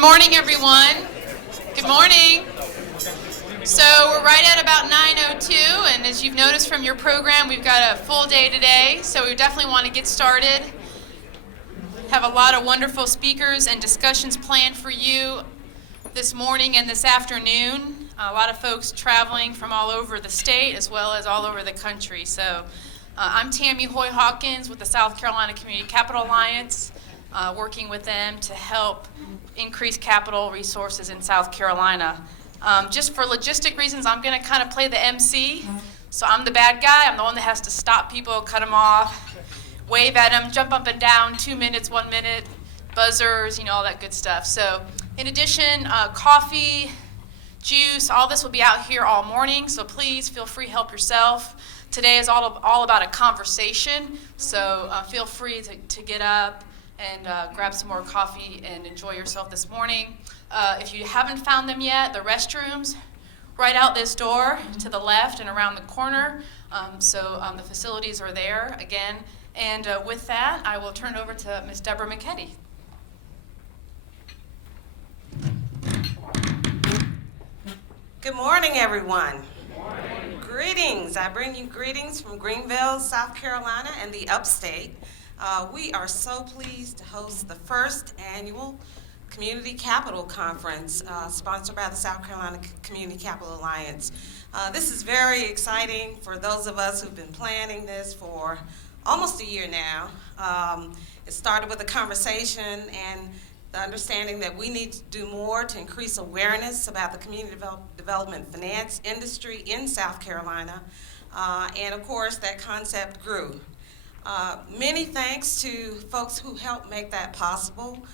Good morning, everyone. Good morning. So we're right at about 9:02, and as you've noticed from your program, we've got a full day today, so we definitely want to get started. Have a lot of wonderful speakers and discussions planned for you this morning and this afternoon. A lot of folks traveling from all over the state as well as all over the country. So I'm Tammy Hoy-Hawkins with the South Carolina Community Capital Alliance, working with them to help increase capital resources in South Carolina. Just for logistic reasons, I'm going to kind of play the MC. So I'm the bad guy. I'm the one that has to stop people, cut them off, wave at them, jump up and down, 2 minutes, 1 minute, buzzers, all that good stuff. So in addition, coffee, juice, all this will be out here all morning. So please feel free to help yourself. Today is all about a conversation. So feel free to get up and grab some more coffee and enjoy yourself this morning. If you haven't found them yet, the restrooms right out this door to the left and around the corner. So the facilities are there again. And with that, I will turn it over to Ms. Deborah McKetty. Good morning, everyone. Good morning. Greetings. I bring you greetings from Greenville, South Carolina, and the upstate. We are so pleased to host the first annual Community Capital Conference sponsored by the South Carolina Community Capital Alliance. This is very exciting for those of us who've been planning this for almost a year now. It started with a conversation and the understanding that we need to do more to increase awareness about the community development finance industry in South Carolina. And of course, that concept grew. Many thanks to folks who helped make that possible.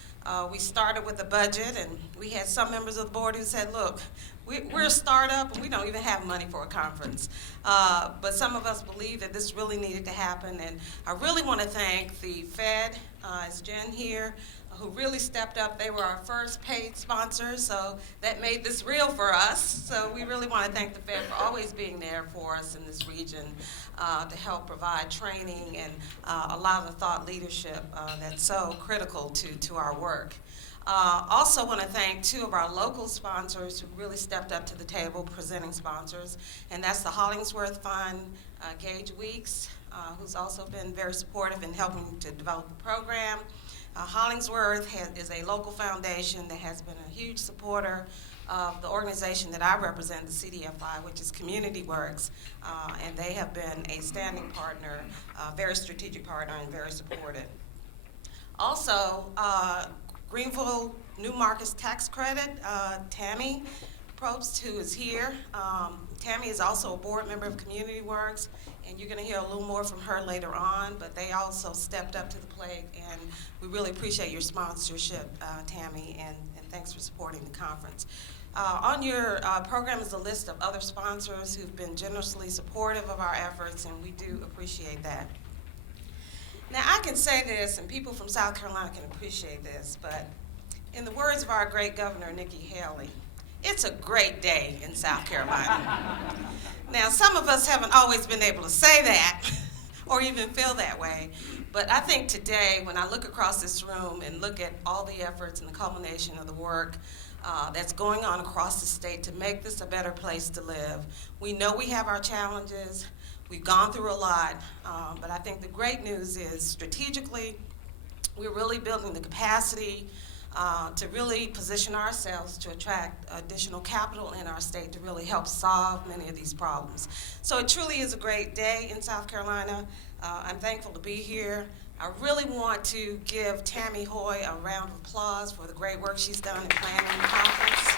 We started with a budget, and we had some members of the board who said, look, we're a startup and we don't even have money for a conference. But some of us believe that this really needed to happen, and I really want to thank the Fed, as Jen here, who really stepped up. They were our first paid sponsors, so that made this real for us. So we really want to thank the Fed for always being there for us in this region to help provide training and a lot of the thought leadership that's so critical to our work. Also want to thank two of our local sponsors who really stepped up to the table, presenting sponsors, and that's the Hollingsworth Fund, Gage Weeks, who's also been very supportive in helping to develop the program. Hollingsworth is a local foundation that has been a huge supporter of the organization that I represent, the CDFI, which is Community Works, and they have been a standing partner, very strategic partner, and very supportive. Also, Greenville New Markets Tax Credit, Tammy Probst, who is here. Tammy is also a board member of Community Works, and you're going to hear a little more from her later on, but they also stepped up to the plate, and we really appreciate your sponsorship, Tammy, and thanks for supporting the conference. On your program is a list of other sponsors who've been generously supportive of our efforts, and we do appreciate that. Now, I can say this, and people from South Carolina can appreciate this, but in the words of our great governor, Nikki Haley, it's a great day in South Carolina. Now, some of us haven't always been able to say that or even feel that way, but I think today, when I look across this room and look at all the efforts and the culmination of the work that's going on across the state to make this a better place to live, we know we have our challenges. We've gone through a lot, but I think the great news is strategically, we're really building the capacity to really position ourselves to attract additional capital in our state to really help solve many of these problems. So it truly is a great day in South Carolina. I'm thankful to be here. I really want to give Tammy Hoy a round of applause for the great work she's done in planning the conference.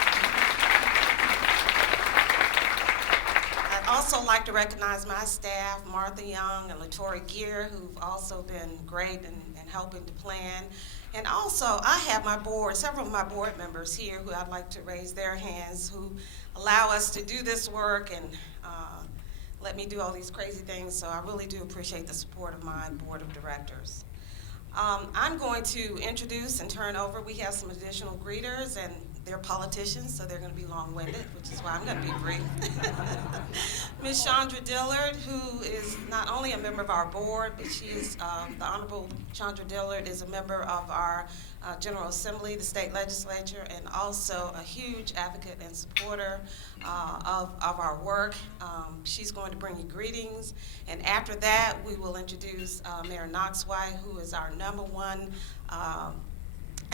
I'd also like to recognize my staff, Martha Young and LaToya Gear, who've also been great in helping to plan. And also, I have my board, several of my board members here who I'd like to raise their hands, who allow us to do this work and let me do all these crazy things. So I really do appreciate the support of my board of directors. I'm going to introduce and turn over. We have some additional greeters, and They're politicians, so they're going to be long-winded, which is why I'm going to be brief. Ms. Chandra Dillard, who is not only a member of our board, but she is, the Honorable Chandra Dillard is a member of our General Assembly, the state legislature, and also a huge advocate and supporter of our work. She's going to bring you greetings, and after that, we will introduce Mayor Knoxwhite, who is our #1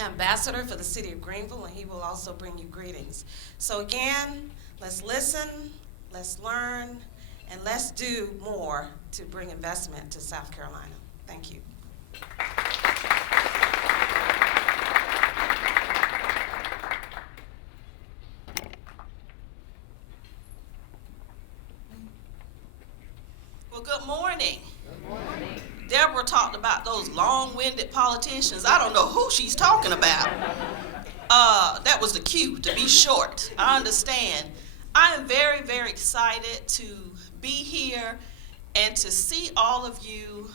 ambassador for the city of Greenville, and he will also bring you greetings. So again, let's listen, let's learn, and let's do more to bring investment to South Carolina. Thank you. Well, good morning. Good morning. Deborah talked about those long-winded politicians. I don't know who she's talking about. That was the cue to be short. I understand. I am very, very excited to be here and to see all of you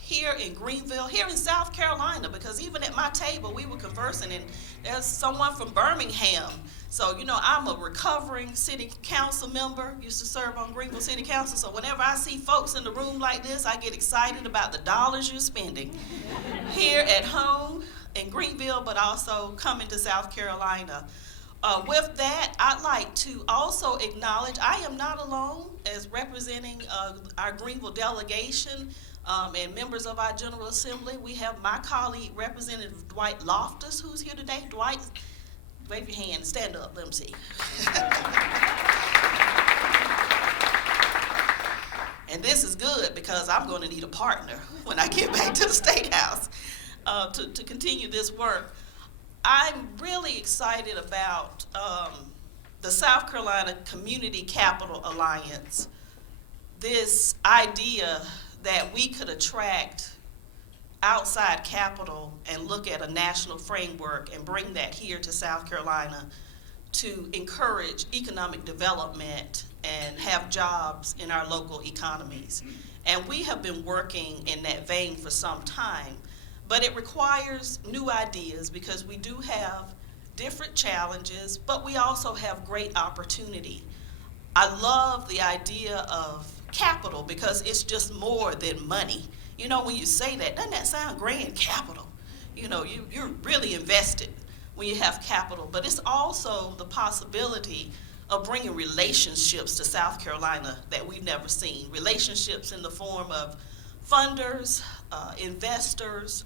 here in Greenville, here in South Carolina, because even at my table we were conversing and there's someone from Birmingham. So, you know, I'm a recovering city council member, used to serve on Greenville City Council, so whenever I see folks in the room like this, I get excited about the dollars you're spending here at home in Greenville, but also coming to South Carolina. With that, I'd like to also acknowledge I am not alone as representing our Greenville delegation and members of our General Assembly. We have my colleague, Representative Dwight Loftus, who's here today. Dwight, wave your hand, stand up, let them see. And this is good because I'm going to need a partner when I get back to the State House to continue this work. I'm really excited about the South Carolina Community Capital Alliance, this idea that we could attract outside capital and look at a national framework and bring that here to South Carolina to encourage economic development and have jobs in our local economies. And we have been working in that vein for some time, but it requires new ideas because we do have different challenges, but we also have great opportunity. I love the idea of capital because it's just more than money. You know, when you say that, doesn't that sound grand? Capital. You know, you're really invested when you have capital, but it's also the possibility of bringing relationships to South Carolina that we've never seen. Relationships in the form of funders, investors,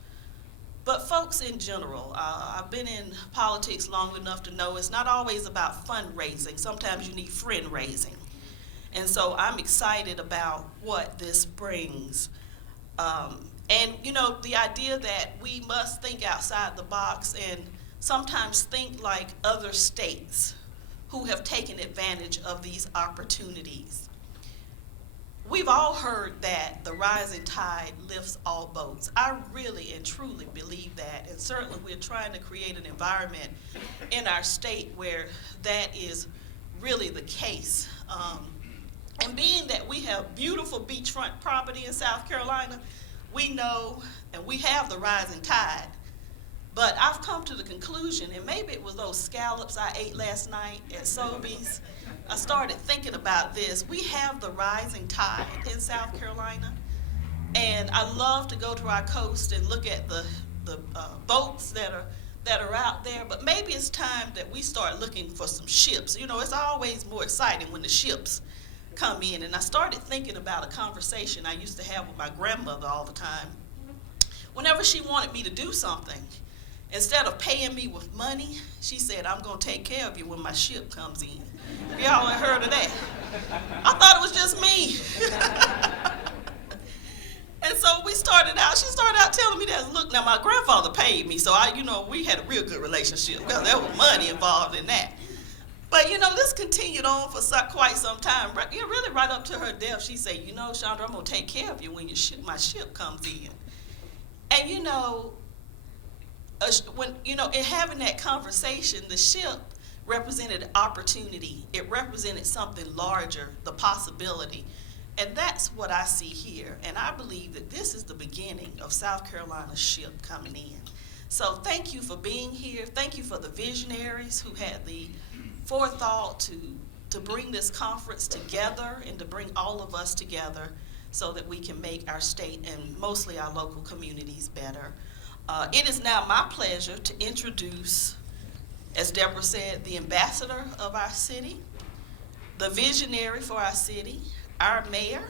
but folks in general. I've been in politics long enough to know it's not always about fundraising. Sometimes you need friend raising. And so I'm excited about what this brings. And you know, the idea that we must think outside the box and sometimes think like other states who have taken advantage of these opportunities. We've all heard that the rising tide lifts all boats. I really and truly believe that, and certainly we're trying to create an environment in our state where that is really the case. And being that we have beautiful beachfront property in South Carolina, we know and we have the rising tide. But I've come to the conclusion, and maybe it was those scallops I ate last night at Sobeys, I started thinking about this. We have the rising tide in South Carolina, and I love to go to our coast and look at the boats that are out there, but maybe it's time that we start looking for some ships. You know, it's always more exciting when the ships come in, and I started thinking about a conversation I used to have with my grandmother all the time. Whenever she wanted me to do something, instead of paying me with money, she said, "I'm going to take care of you when my ship comes in." Y'all have heard of that? I thought it was just me. And so she started out telling me that. Look, now my grandfather paid me, so we had a real good relationship because there was money involved in that. But this continued on for quite some time. Really right up to her death, she said, "Chandra, I'm going to take care of you when my ship comes in." And in having that conversation, the ship represented opportunity. It represented something larger, the possibility. And that's what I see here. And I believe that this is the beginning of South Carolina's ship coming in. So thank you for being here. Thank you for the visionaries who had the forethought to bring this conference together and to bring all of us together so that we can make our state and mostly our local communities better. It is now my pleasure to introduce, as Deborah said, the ambassador of our city, the visionary for our city, our mayor,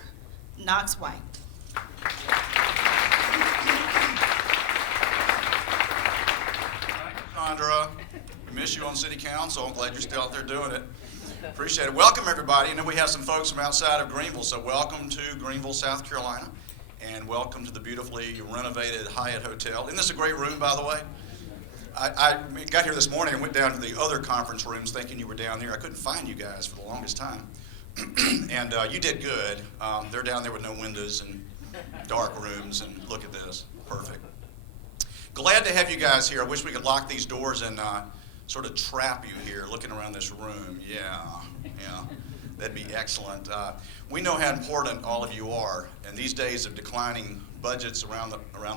Knox White. Thank you, Sandra. We miss you on city council. I'm glad you're still out there doing it. Appreciate it. Welcome, everybody. I know we have some folks from outside of Greenville, so welcome to Greenville, South Carolina, and welcome to the beautifully renovated Hyatt Hotel. Isn't this a great room, by the way? I got here this morning and went down to the other conference rooms thinking you were down there. I couldn't find you guys for the longest time. And you did good. They're down there with no windows and dark rooms, and look at this. Perfect. Glad to have you guys here. I wish we could lock these doors and sort of trap you here looking around this room. Yeah, that'd be excellent. We know how important all of you are, and these days of declining budgets around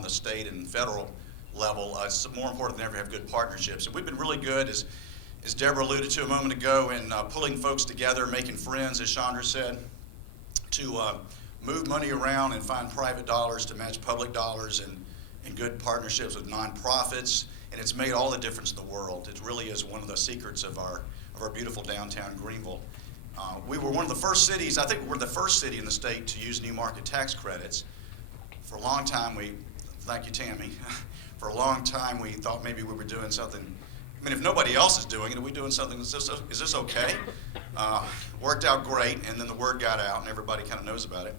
the state and federal level, it's more important than ever to have good partnerships. And we've been really good, as Deborah alluded to a moment ago, in pulling folks together, making friends, as Chandra said, to move money around and find private dollars to match public dollars, and good partnerships with nonprofits. And it's made all the difference in the world. It really is one of the secrets of our beautiful downtown Greenville. We were one of the first cities, I think we're the first city in the state to use new market tax credits. For a long time, thank you, Tammy. For a long time, we thought maybe we were doing something. I mean, if nobody else is doing it, are we doing something? Is this okay? Worked out great, and then the word got out, and everybody kind of knows about it.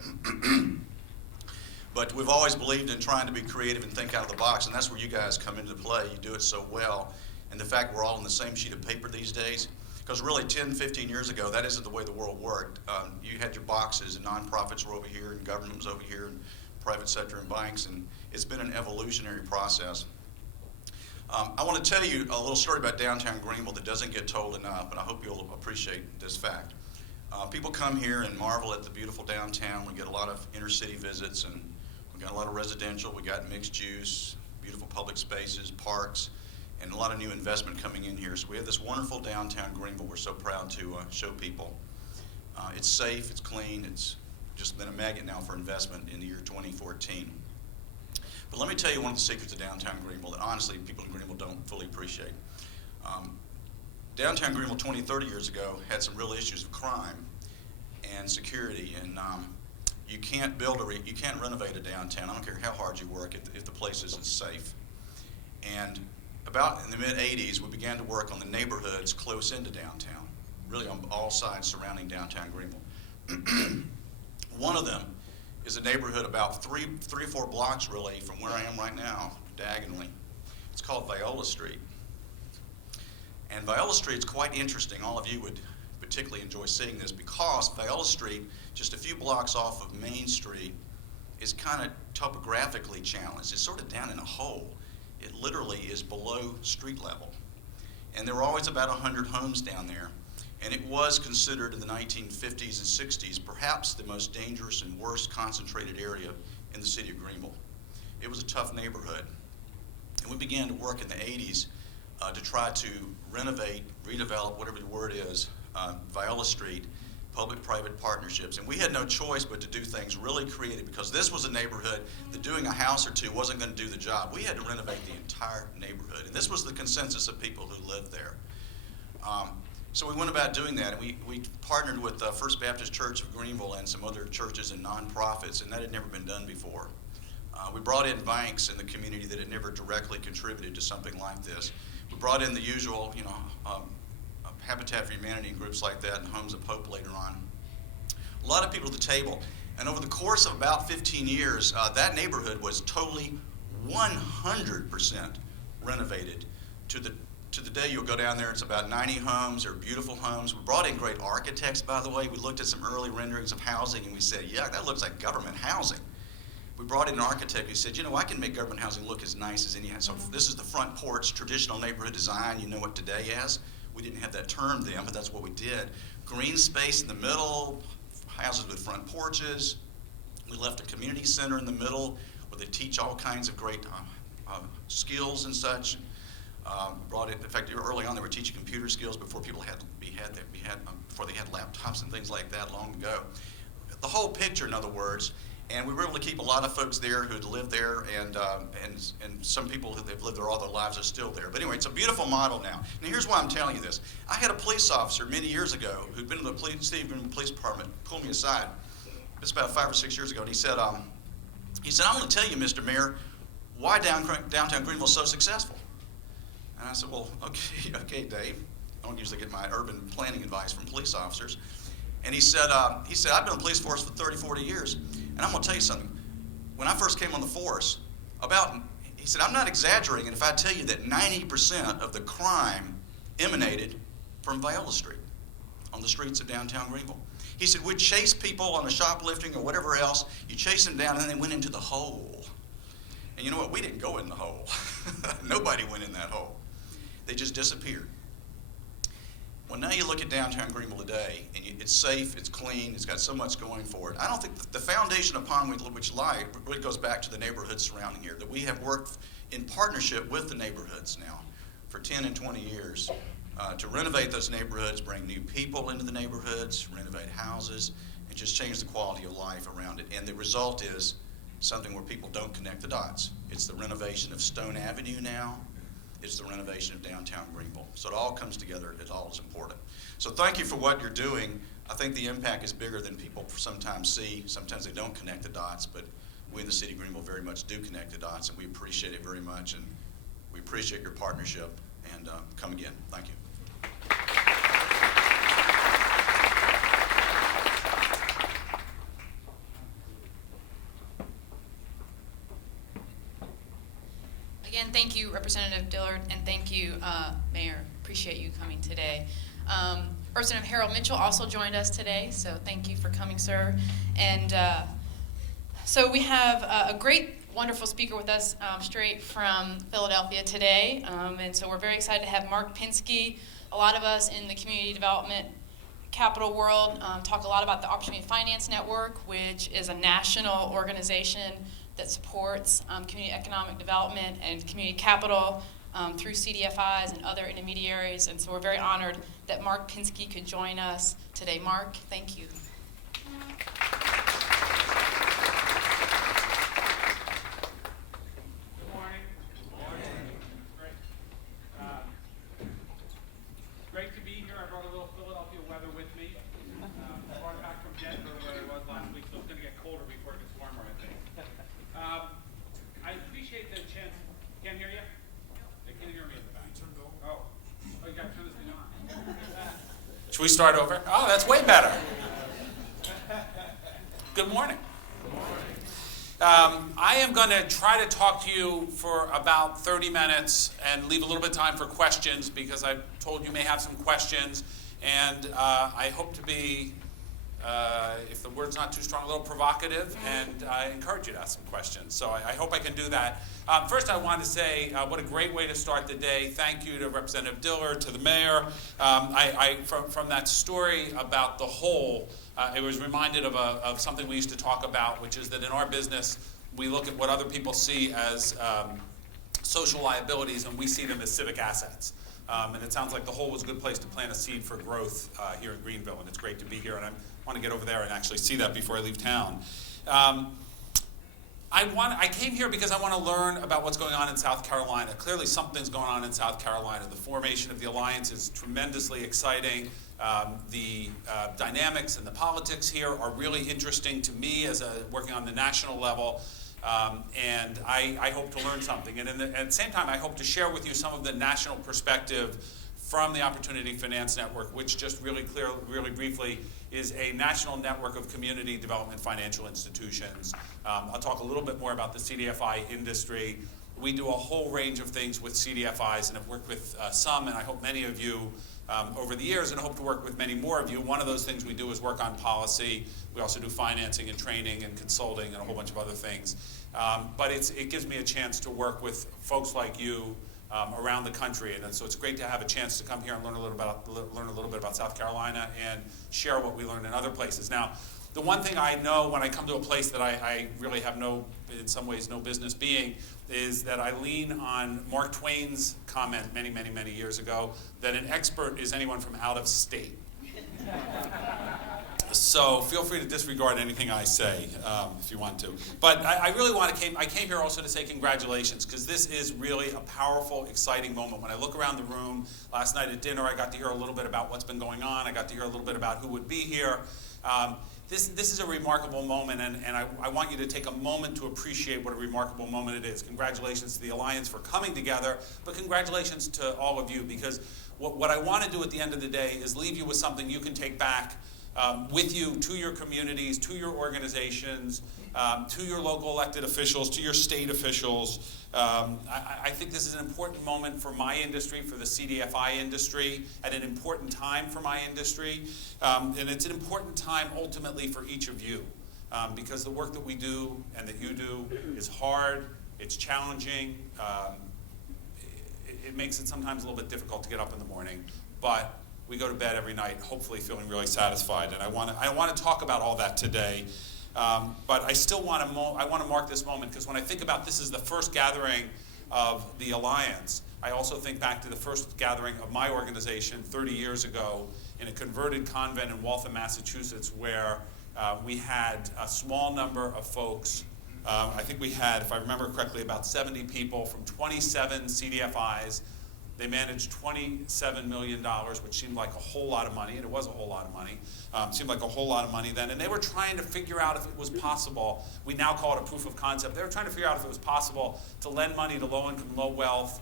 But we've always believed in trying to be creative and think out of the box, and that's where you guys come into play. You do it so well. And the fact we're all on the same sheet of paper these days, because really 10, 15 years ago, that isn't the way the world worked. You had your boxes, and nonprofits were over here, and government was over here, and private sector and banks, and it's been an evolutionary process. I want to tell you a little story about downtown Greenville that doesn't get told enough, and I hope you'll appreciate this fact. People come here and marvel at the beautiful downtown. We get a lot of inner city visits, and we got a lot of residential. We got mixed use, beautiful public spaces, parks, and a lot of new investment coming in here. So we have this wonderful downtown Greenville we're so proud to show people. It's safe, it's clean, it's just been a magnet now for investment in the year 2014. But let me tell you one of the secrets of downtown Greenville that honestly people in Greenville don't fully appreciate. Downtown Greenville 20, 30 years ago had some real issues of crime and security, and you can't you can't renovate a downtown. I don't care how hard you work if the place isn't safe. And about in the mid-'80s, we began to work on the neighborhoods close into downtown, really on all sides surrounding downtown Greenville. One of them is a neighborhood about three or four blocks really from where I am right now, diagonally. It's called Viola Street. And Viola Street is quite interesting. All of you would particularly enjoy seeing this because Viola Street, just a few blocks off of Main Street, is kind of topographically challenged. It's sort of down in a hole. It literally is below street level. And there were always about 100 homes down there. And it was considered in the 1950s and 60s perhaps the most dangerous and worst concentrated area in the city of Greenville. It was a tough neighborhood. And we began to work in the 80s to try to renovate, redevelop, whatever the word is, Viola Street, public-private partnerships. And we had no choice but to do things really creative because this was a neighborhood that doing a house or two wasn't going to do the job. We had to renovate the entire neighborhood. And this was the consensus of people who lived there. So we went about doing that, and we partnered with First Baptist Church of Greenville and some other churches and nonprofits, and that had never been done before. We brought in banks in the community that had never directly contributed to something like this. We brought in the usual, Habitat for Humanity and groups like that, and Homes of Hope later on. A lot of people at the table, and over the course of about 15 years, that neighborhood was totally 100% renovated to the day you'll go down there. It's about 90 homes. They're beautiful homes. We brought in great architects, by the way. We looked at some early renderings of housing, and we said, yeah, that looks like government housing. We brought in an architect who said, I can make government housing look as nice as any. So this is the front porch, traditional neighborhood design. You know what today is. We didn't have that term then, but that's what we did. Green space in the middle, houses with front porches. We left a community center in the middle where they teach all kinds of great skills and such. Brought it. In fact, early on they were teaching computer skills before people before they had laptops and things like that long ago. The whole picture, in other words. And we were able to keep a lot of folks there who had lived there, and some people who they've lived there all their lives are still there. But anyway, it's a beautiful model now. Now here's why I'm telling you this. I had a police officer many years ago who'd been in the police department pull me aside. It's about 5 or 6 years ago, and he said, I want to tell you, Mr. Mayor, why downtown Greenville is so successful. And I said, well, okay, Dave. I don't usually get my urban planning advice from police officers. And he said, I've been in the police force for 30, 40 years. And I'm going to tell you something. When I first came on the force, he said, I'm not exaggerating if I tell you that 90% of the crime emanated from Viola Street, on the streets of downtown Greenville. He said, we'd chase people on a shoplifting or whatever else. You chase them down, and then they went into the hole. And you know what? We didn't go in the hole. Nobody went in that hole. They just disappeared. Well, now you look at downtown Greenville today, and it's safe, it's clean, it's got so much going for it. I don't think the foundation upon which lie really goes back to the neighborhoods surrounding here, that we have worked in partnership with the neighborhoods now for 10 and 20 years to renovate those neighborhoods, bring new people into the neighborhoods, renovate houses, and just change the quality of life around it. And the result is something where people don't connect the dots. It's the renovation of Stone Avenue now. It's the renovation of downtown Greenville. So it all comes together. It all is important. So thank you for what you're doing. I think the impact is bigger than people sometimes see. Sometimes they don't connect the dots, but we in the city of Greenville very much do connect the dots, and we appreciate it very much, and we appreciate your partnership. And come again. Thank you. Again, thank you, Representative Dillard, and thank you, Mayor. Appreciate you coming today. Representative Harold Mitchell also joined us today, so thank you for coming, sir. And so we have a great, wonderful speaker with us straight from Philadelphia today, and so we're very excited to have Mark Pinsky. A lot of us in the community development capital world talk a lot about the Opportunity Finance Network, which is a national organization that supports community economic development and community capital through CDFIs and other intermediaries. And so we're very honored that Mark Pinsky could join us today. Mark, thank you. Good morning. Good morning. Great. Great to be here. I brought a little Philadelphia weather with me. I brought it back from Denver where it was last week, so it's going to get colder before it gets warmer, I think. I appreciate the chance. Can't hear you? They can't hear me in the back. Oh, you got to turn this thing on. Should we start over? Oh, that's way better. Good morning. Good morning. I am going to try to talk to you for about 30 minutes and leave a little bit of time for questions because I told you may have some questions. And I hope to be, if the word's not too strong, a little provocative, and I encourage you to ask some questions. So I hope I can do that. First, I want to say what a great way to start the day. Thank you to Representative Dillard, to the mayor. From that story about the whole, I was reminded of something we used to talk about, which is that in our business, we look at what other people see as social liabilities, and we see them as civic assets. And it sounds like the whole was a good place to plant a seed for growth here in Greenville, and it's great to be here, and I want to get over there and actually see that before I leave town. I came here because I want to learn about what's going on in South Carolina. Clearly something's going on in South Carolina. The formation of the alliance is tremendously exciting. The dynamics and the politics here are really interesting to me as working on the national level. And I hope to learn something. And at the same time, I hope to share with you some of the national perspective from the Opportunity Finance Network, which just really briefly is a national network of community development financial institutions. I'll talk a little bit more about the CDFI industry. We do a whole range of things with CDFIs and have worked with some, and I hope many of you over the years, and hope to work with many more of you. One of those things we do is work on policy. We also do financing and training and consulting and a whole bunch of other things. But it gives me a chance to work with folks like you around the country, and so it's great to have a chance to come here and learn a little bit about South Carolina and share what we learned in other places. Now, The one thing I know when I come to a place that I really have in some ways, no business being, is that I lean on Mark Twain's comment many, many, many years ago that an expert is anyone from out of state. So feel free to disregard anything I say if you want to. But I really I came here also to say congratulations, because this is really a powerful, exciting moment. When I look around the room, last night at dinner I got to hear a little bit about what's been going on. I got to hear a little bit about who would be here. This is a remarkable moment, and I want you to take a moment to appreciate what a remarkable moment it is. Congratulations to the Alliance for coming together, but congratulations to all of you, because what I want to do at the end of the day is leave you with something you can take back with you to your communities, to your organizations, to your local elected officials, to your state officials. I think this is an important moment for my industry, for the CDFI industry, at an important time for my industry. And it's an important time ultimately for each of you, because the work that we do and that you do is hard, it's challenging, it makes it sometimes a little bit difficult to get up in the morning, but we go to bed every night hopefully feeling really satisfied. And I want to talk about all that today. But I still want to mark this moment, because when I think about this is the first gathering of the Alliance, I also think back to the first gathering of my organization 30 years ago in a converted convent in Waltham, Massachusetts, where we had a small number of folks. I think we had, if I remember correctly, about 70 people from 27 CDFIs. They managed $27 million, which seemed like a whole lot of money, and it was a whole lot of money. Seemed like a whole lot of money then, and they were trying to figure out if it was possible. We now call it a proof of concept. They were trying to figure out if it was possible to lend money to low-income, low-wealth,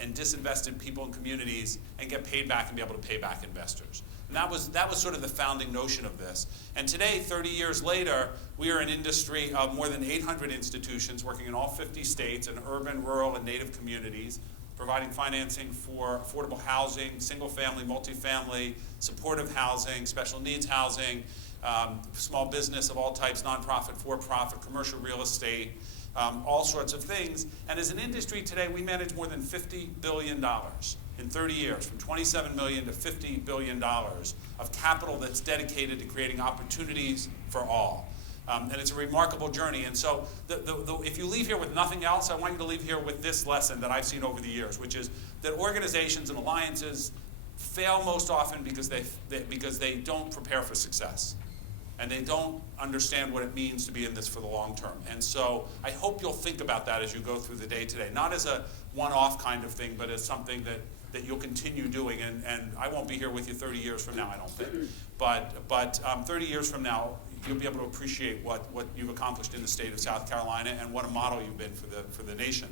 and disinvested people and communities and get paid back and be able to pay back investors. And that was sort of the founding notion of this. And today, 30 years later, we are an industry of more than 800 institutions working in all 50 states in urban, rural, and native communities, providing financing for affordable housing, single-family, multifamily, supportive housing, special needs housing, small business of all types, nonprofit, for-profit, commercial real estate, all sorts of things. And as an industry today, we manage more than $50 billion in 30 years, from $27 million to $50 billion of capital that's dedicated to creating opportunities for all. And it's a remarkable journey. And so if you leave here with nothing else, I want you to leave here with this lesson that I've seen over the years, which is that organizations and alliances fail most often because they don't prepare for success. And they don't understand what it means to be in this for the long term. And so I hope you'll think about that as you go through the day today, not as a one-off kind of thing, but as something that you'll continue doing. And I won't be here with you 30 years from now, I don't think. But 30 years from now, you'll be able to appreciate what you've accomplished in the state of South Carolina and what a model you've been for the nation.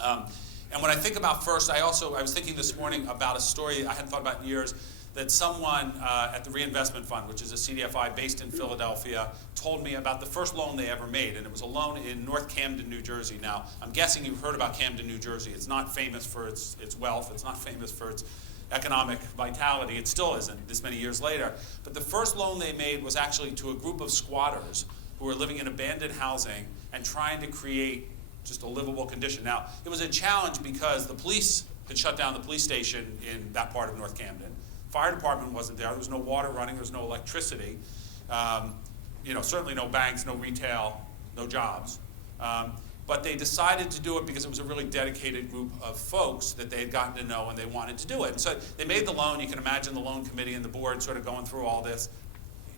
And when I think about first, I was thinking this morning about a story I hadn't thought about in years, that someone at the Reinvestment Fund, which is a CDFI based in Philadelphia, told me about the first loan they ever made, and it was a loan in North Camden, New Jersey. Now, I'm guessing you've heard about Camden, New Jersey. It's not famous for its wealth. It's not famous for its economic vitality. It still isn't this many years later. But the first loan they made was actually to a group of squatters who were living in abandoned housing and trying to create just a livable condition. Now, it was a challenge because the police had shut down the police station in that part of North Camden. Fire department wasn't there. There was no water running. There was no electricity. Certainly no banks, no retail, no jobs. But they decided to do it because it was a really dedicated group of folks that they had gotten to know and they wanted to do it. And so they made the loan. You can imagine the loan committee and the board sort of going through all this.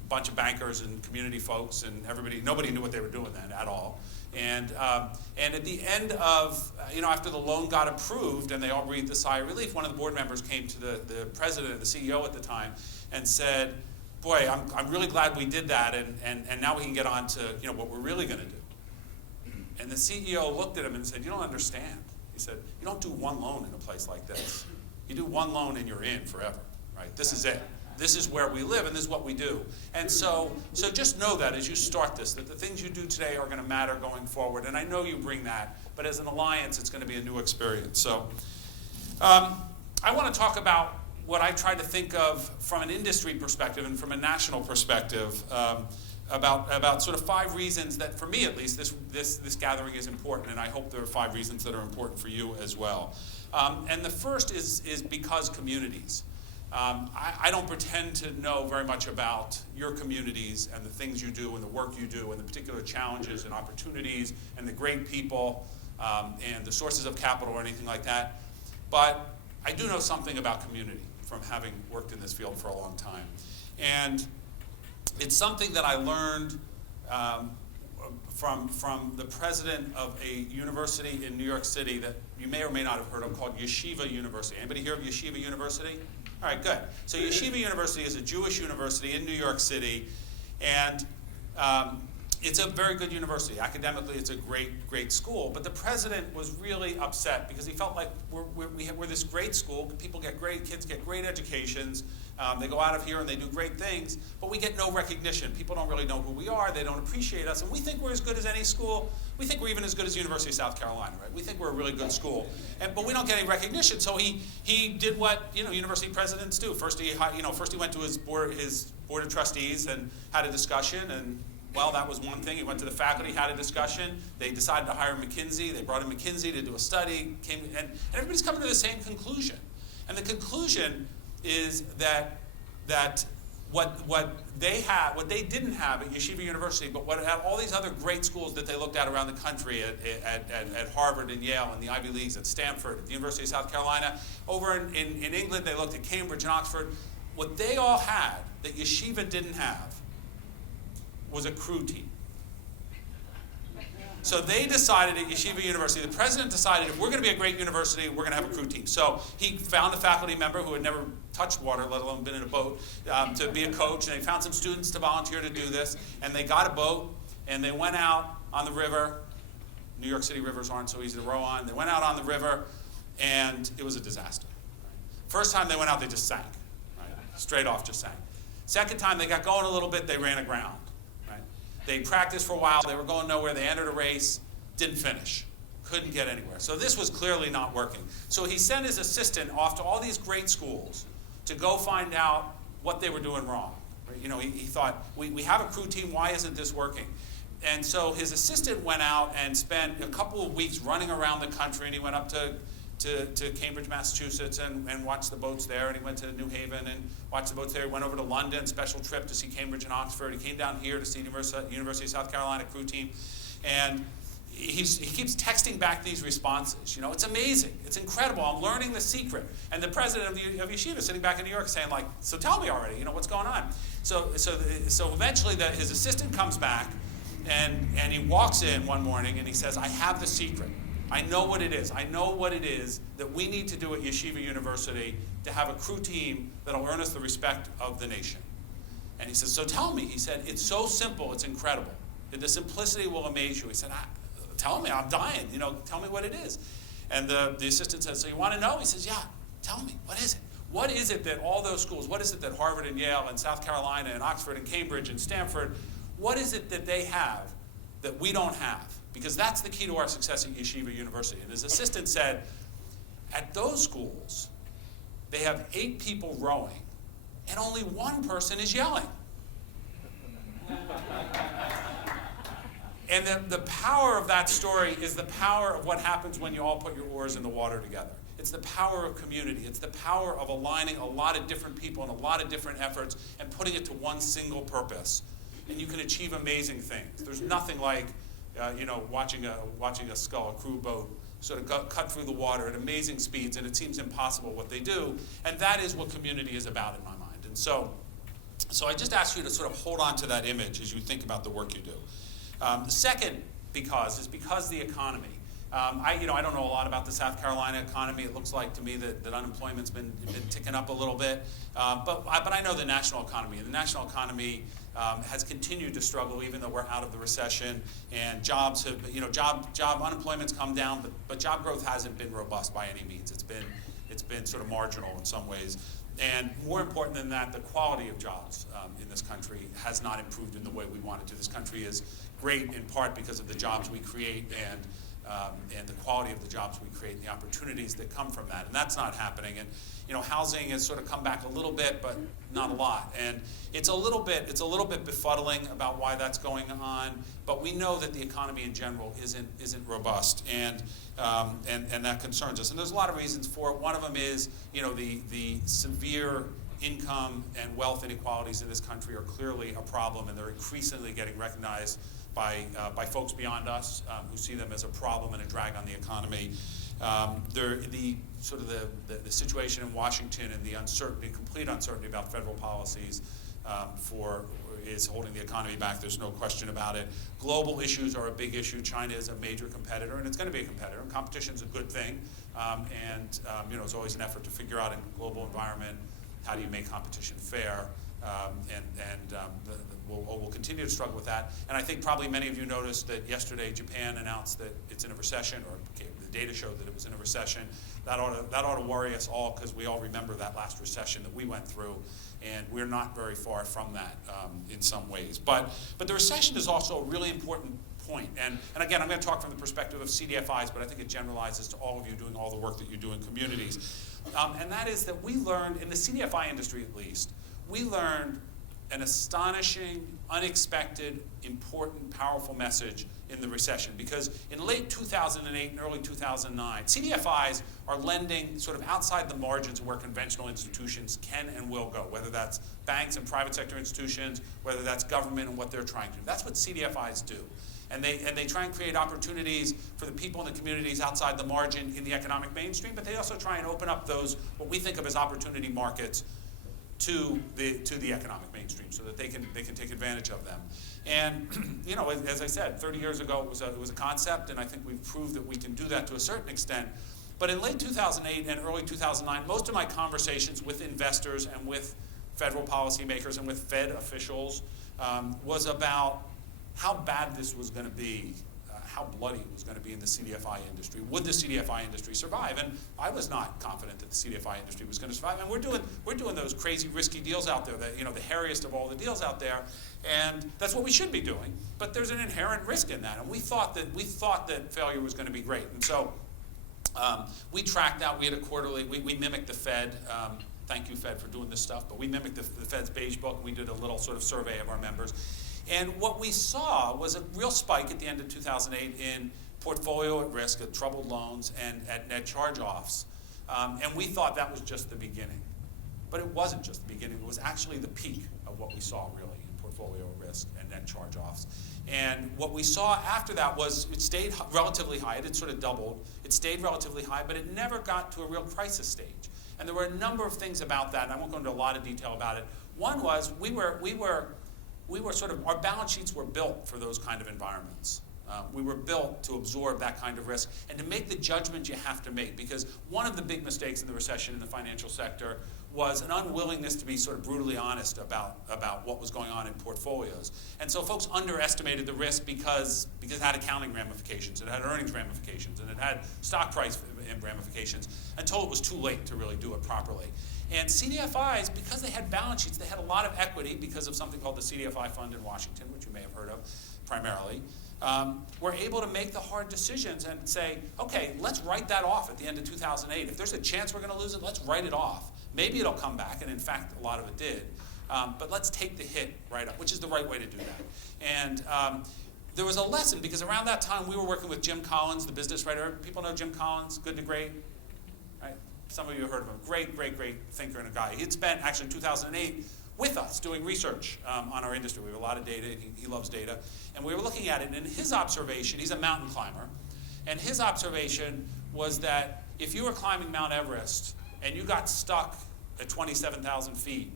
A bunch of bankers and community folks and nobody knew what they were doing then at all. And at the end of, after the loan got approved and they all breathed a sigh of relief, one of the board members came to the president and the CEO at the time and said, boy, I'm really glad we did that, and now we can get on to what we're really going to do. And the CEO looked at him and said, you don't understand. He said, you don't do one loan in a place like this. You do one loan and you're in forever, right? This is it. This is where we live, and this is what we do. And so just know that as you start this, that the things you do today are going to matter going forward. And I know you bring that, but as an alliance, it's going to be a new experience. So I want to talk about what I try to think of from an industry perspective and from a national perspective about sort of 5 reasons that, for me at least, this gathering is important, and I hope there are 5 reasons that are important for you as well. And the first is because communities. I don't pretend to know very much about your communities and the things you do and the work you do and the particular challenges and opportunities and the great people and the sources of capital or anything like that. But I do know something about community from having worked in this field for a long time. And it's something that I learned from the president of a university in New York City that you may or may not have heard of called Yeshiva University. Anybody hear of Yeshiva University? All right, good. So Yeshiva University is a Jewish university in New York City, and it's a very good university. Academically, it's a great school. But the president was really upset because he felt like we're this great school. Kids get great educations. They go out of here and they do great things, but we get no recognition. People don't really know who we are. They don't appreciate us. And we think we're as good as any school. We think we're even as good as University of South Carolina, right? We think we're a really good school. But we don't get any recognition. So he did what university presidents do. First he went to his board of trustees and had a discussion, and well, that was one thing. He went to the faculty, had a discussion. They decided to hire McKinsey. They brought in McKinsey to do a study. And everybody's coming to the same conclusion. And the conclusion is that what they didn't have at Yeshiva University, but what at all these other great schools that they looked at around the country, at Harvard and Yale and the Ivy Leagues, at Stanford, at the University of South Carolina, over in England they looked at Cambridge and Oxford. What they all had that Yeshiva didn't have was a crew team. So they decided at Yeshiva University, the president decided if we're going to be a great university, we're going to have a crew team. So he found a faculty member who had never touched water, let alone been in a boat, to be a coach, and they found some students to volunteer to do this, and they got a boat, and they went out on the river. New York City rivers aren't so easy to row on. They went out on the river, and it was a disaster. First time they went out, they just sank. Right? Straight off, just sank. Second time they got going a little bit, they ran aground. They practiced for a while. They were going nowhere. They entered a race, didn't finish, couldn't get anywhere. So this was clearly not working. So he sent his assistant off to all these great schools to go find out what they were doing wrong. He thought, we have a crew team. Why isn't this working? And so his assistant went out and spent a couple of weeks running around the country, and he went up to Cambridge, Massachusetts, and watched the boats there, and he went to New Haven and watched the boats there. He went over to London, special trip to see Cambridge and Oxford. He came down here to see University of South Carolina crew team, and he keeps texting back these responses. It's amazing. It's incredible. I'm learning the secret. And the president of Yeshiva sitting back in New York saying, like, so tell me already, what's going on? So eventually his assistant comes back, and he walks in one morning, and he says, I have the secret. I know what it is. I know what it is that we need to do at Yeshiva University to have a crew team that'll earn us the respect of the nation. And he says, so tell me. He said, it's so simple, it's incredible. The simplicity will amaze you. He said, tell me, I'm dying. Tell me what it is. And the assistant says, so you want to know? He says, yeah, tell me. What is it? What is it that all those schools, what is it that Harvard and Yale and South Carolina and Oxford and Cambridge and Stanford, what is it that they have that we don't have? Because that's the key to our success at Yeshiva University. And his assistant said, at those schools, they have 8 people rowing, and only one person is yelling. And the power of that story is the power of what happens when you all put your oars in the water together. It's the power of community. It's the power of aligning a lot of different people and a lot of different efforts and putting it to one single purpose. And you can achieve amazing things. There's nothing like watching a scull, a crew boat, sort of cut through the water at amazing speeds, and it seems impossible what they do. And that is what community is about in my mind. And so I just ask you to sort of hold on to that image as you think about the work you do. The second is because the economy. I don't know a lot about the South Carolina economy. It looks like to me that unemployment's been ticking up a little bit. But I know the national economy. And the national economy has continued to struggle even though we're out of the recession. And jobs have, job unemployment's come down, but job growth hasn't been robust by any means. It's been sort of marginal in some ways. And more important than that, the quality of jobs in this country has not improved in the way we want it to. This country is great in part because of the jobs we create and the quality of the jobs we create and the opportunities that come from that. And that's not happening. And housing has sort of come back a little bit, but not a lot. And it's a little bit befuddling about why that's going on. But we know that the economy in general isn't robust, and that concerns us. And there's a lot of reasons for it. One of them is the severe income and wealth inequalities in this country are clearly a problem, and they're increasingly getting recognized by folks beyond us who see them as a problem and a drag on the economy. The situation in Washington and the uncertainty, complete uncertainty about federal policies is holding the economy back. There's no question about it. Global issues are a big issue. China is a major competitor, and it's going to be a competitor. And competition is a good thing, it's always an effort to figure out in a global environment how do you make competition fair. We'll continue to struggle with that. And I think probably many of you noticed that yesterday Japan announced that it's in a recession, or the data showed that it was in a recession. That ought to worry us all, because we all remember that last recession that we went through, and we're not very far from that in some ways. But the recession is also a really important point. And again, I'm going to talk from the perspective of CDFIs, but I think it generalizes to all of you doing all the work that you do in communities. And that is that we learned, in the CDFI industry at least, we learned an astonishing, unexpected, important, powerful message in the recession. Because in late 2008 and early 2009, CDFIs are lending sort of outside the margins of where conventional institutions can and will go, whether that's banks and private sector institutions, whether that's government and what they're trying to do. That's what CDFIs do. And they try and create opportunities for the people in the communities outside the margin in the economic mainstream, but they also try and open up those, what we think of as opportunity markets, to the economic mainstream, so that they can take advantage of them. And as I said, 30 years ago it was a concept, and I think we've proved that we can do that to a certain extent. But in late 2008 and early 2009, most of my conversations with investors and with federal policymakers and with Fed officials was about how bad this was going to be, how bloody it was going to be in the CDFI industry. Would the CDFI industry survive? And I was not confident that the CDFI industry was going to survive. And we're doing those crazy, risky deals out there, that the hairiest of all the deals out there, and that's what we should be doing. But there's an inherent risk in that, and we thought that failure was going to be great. And so we tracked out. We had a quarterly. We mimicked the Fed. Thank you, Fed, for doing this stuff. But we mimicked the Fed's beige book. We did a little sort of survey of our members. And what we saw was a real spike at the end of 2008 in portfolio at risk, at troubled loans, and at net charge-offs. And we thought that was just the beginning. But it wasn't just the beginning. It was actually the peak of what we saw, really, in portfolio at risk and net charge-offs. And what we saw after that was it stayed relatively high. It had sort of doubled. It stayed relatively high, but it never got to a real crisis stage. And there were a number of things about that, and I won't go into a lot of detail about it. One was we were sort of, our balance sheets were built for those kind of environments. We were built to absorb that kind of risk and to make the judgment you have to make, because one of the big mistakes in the recession in the financial sector was an unwillingness to be sort of brutally honest about what was going on in portfolios. And so folks underestimated the risk because it had accounting ramifications, it had earnings ramifications, and it had stock price ramifications, until it was too late to really do it properly. And CDFIs, because they had balance sheets, they had a lot of equity because of something called the CDFI Fund in Washington, which you may have heard of primarily, were able to make the hard decisions and say, okay, let's write that off at the end of 2008. If there's a chance we're going to lose it, let's write it off. Maybe it'll come back, and in fact, a lot of it did. But let's take the hit right up, which is the right way to do that. And there was a lesson, because around that time, we were working with Jim Collins, the business writer. People know Jim Collins, Good to Great, right? Some of you have heard of him. Great, great, great thinker and a guy. He'd spent, actually, 2008 with us doing research on our industry. We have a lot of data. He loves data. And we were looking at it, and his observation, he's a mountain climber, and his observation was that if you were climbing Mount Everest and you got stuck at 27,000 feet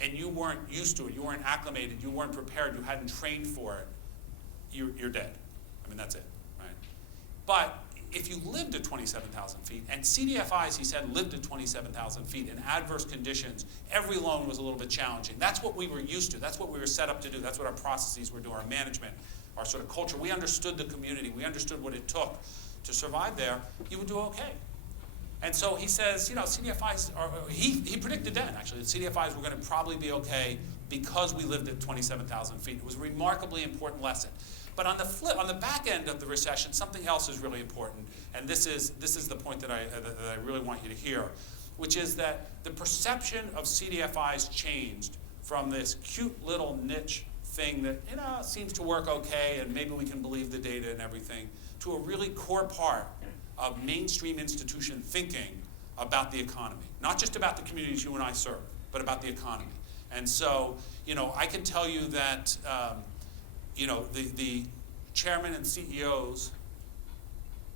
and you weren't used to it, you weren't acclimated, you weren't prepared, you hadn't trained for it, you're dead. I mean, that's it, right? But if you lived at 27,000 feet, and CDFIs, he said, lived at 27,000 feet in adverse conditions, every loan was a little bit challenging. That's what we were used to. That's what we were set up to do. That's what our processes were doing, our management, our sort of culture. We understood the community. We understood what it took to survive there. You would do okay. And so he says, CDFIs he predicted then, actually, that CDFIs were going to probably be okay because we lived at 27,000 feet. It was a remarkably important lesson. But on the back end of the recession, something else is really important, and this is the point that I really want you to hear, which is that the perception of CDFIs changed from this cute little niche thing that seems to work okay, and maybe we can believe the data and everything, to a really core part of mainstream institution thinking about the economy, not just about the communities you and I serve, but about the economy. And so, I can tell you that, the chairman and CEOs,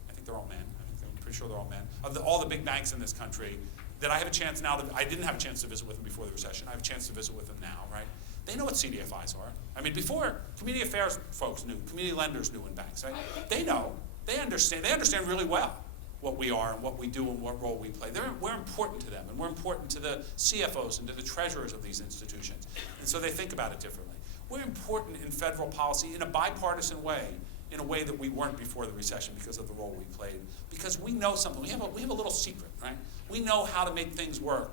I think they're all men, I'm pretty sure they're all men, of all the big banks in this country, that I have a chance now I didn't have a chance to visit with them before the recession. I have a chance to visit with them now, right? They know what CDFIs are. I mean, before, community affairs folks knew, community lenders knew in banks, right? They know, they understand really well what we are and what we do and what role we play. We're important to them, and we're important to the CFOs and to the treasurers of these institutions. And so they think about it differently. We're important in federal policy in a bipartisan way, in a way that we weren't before the recession because of the role we played. Because we know something. We have a little secret, right? We know how to make things work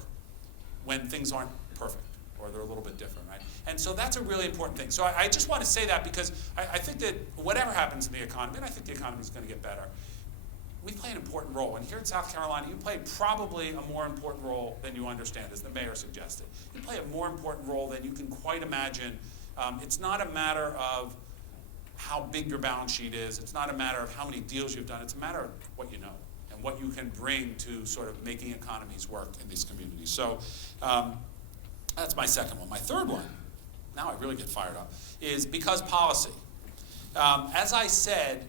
when things aren't perfect or they're a little bit different, right? And so that's a really important thing. So I just want to say that because I think that whatever happens in the economy, and I think the economy is going to get better, we play an important role. And here in South Carolina, you play probably a more important role than you understand, as the mayor suggested. You play a more important role than you can quite imagine. It's not a matter of how big your balance sheet is. It's not a matter of how many deals you've done. It's a matter of what you know and what you can bring to sort of making economies work in these communities. So that's my second one. My third one, now I really get fired up, is because policy. As I said,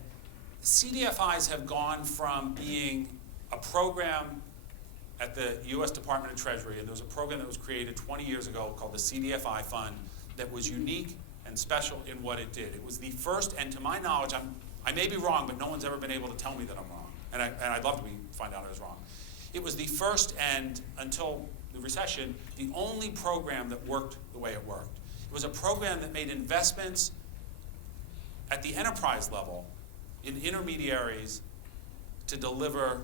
CDFIs have gone from being a program at the U.S. Department of Treasury, and there was a program that was created 20 years ago called the CDFI Fund that was unique and special in what it did. It was the first, and to my knowledge, I may be wrong, but no one's ever been able to tell me that I'm wrong, and I'd love to find out I was wrong. It was the first, and until the recession, the only program that worked the way it worked. It was a program that made investments at the enterprise level in intermediaries to deliver,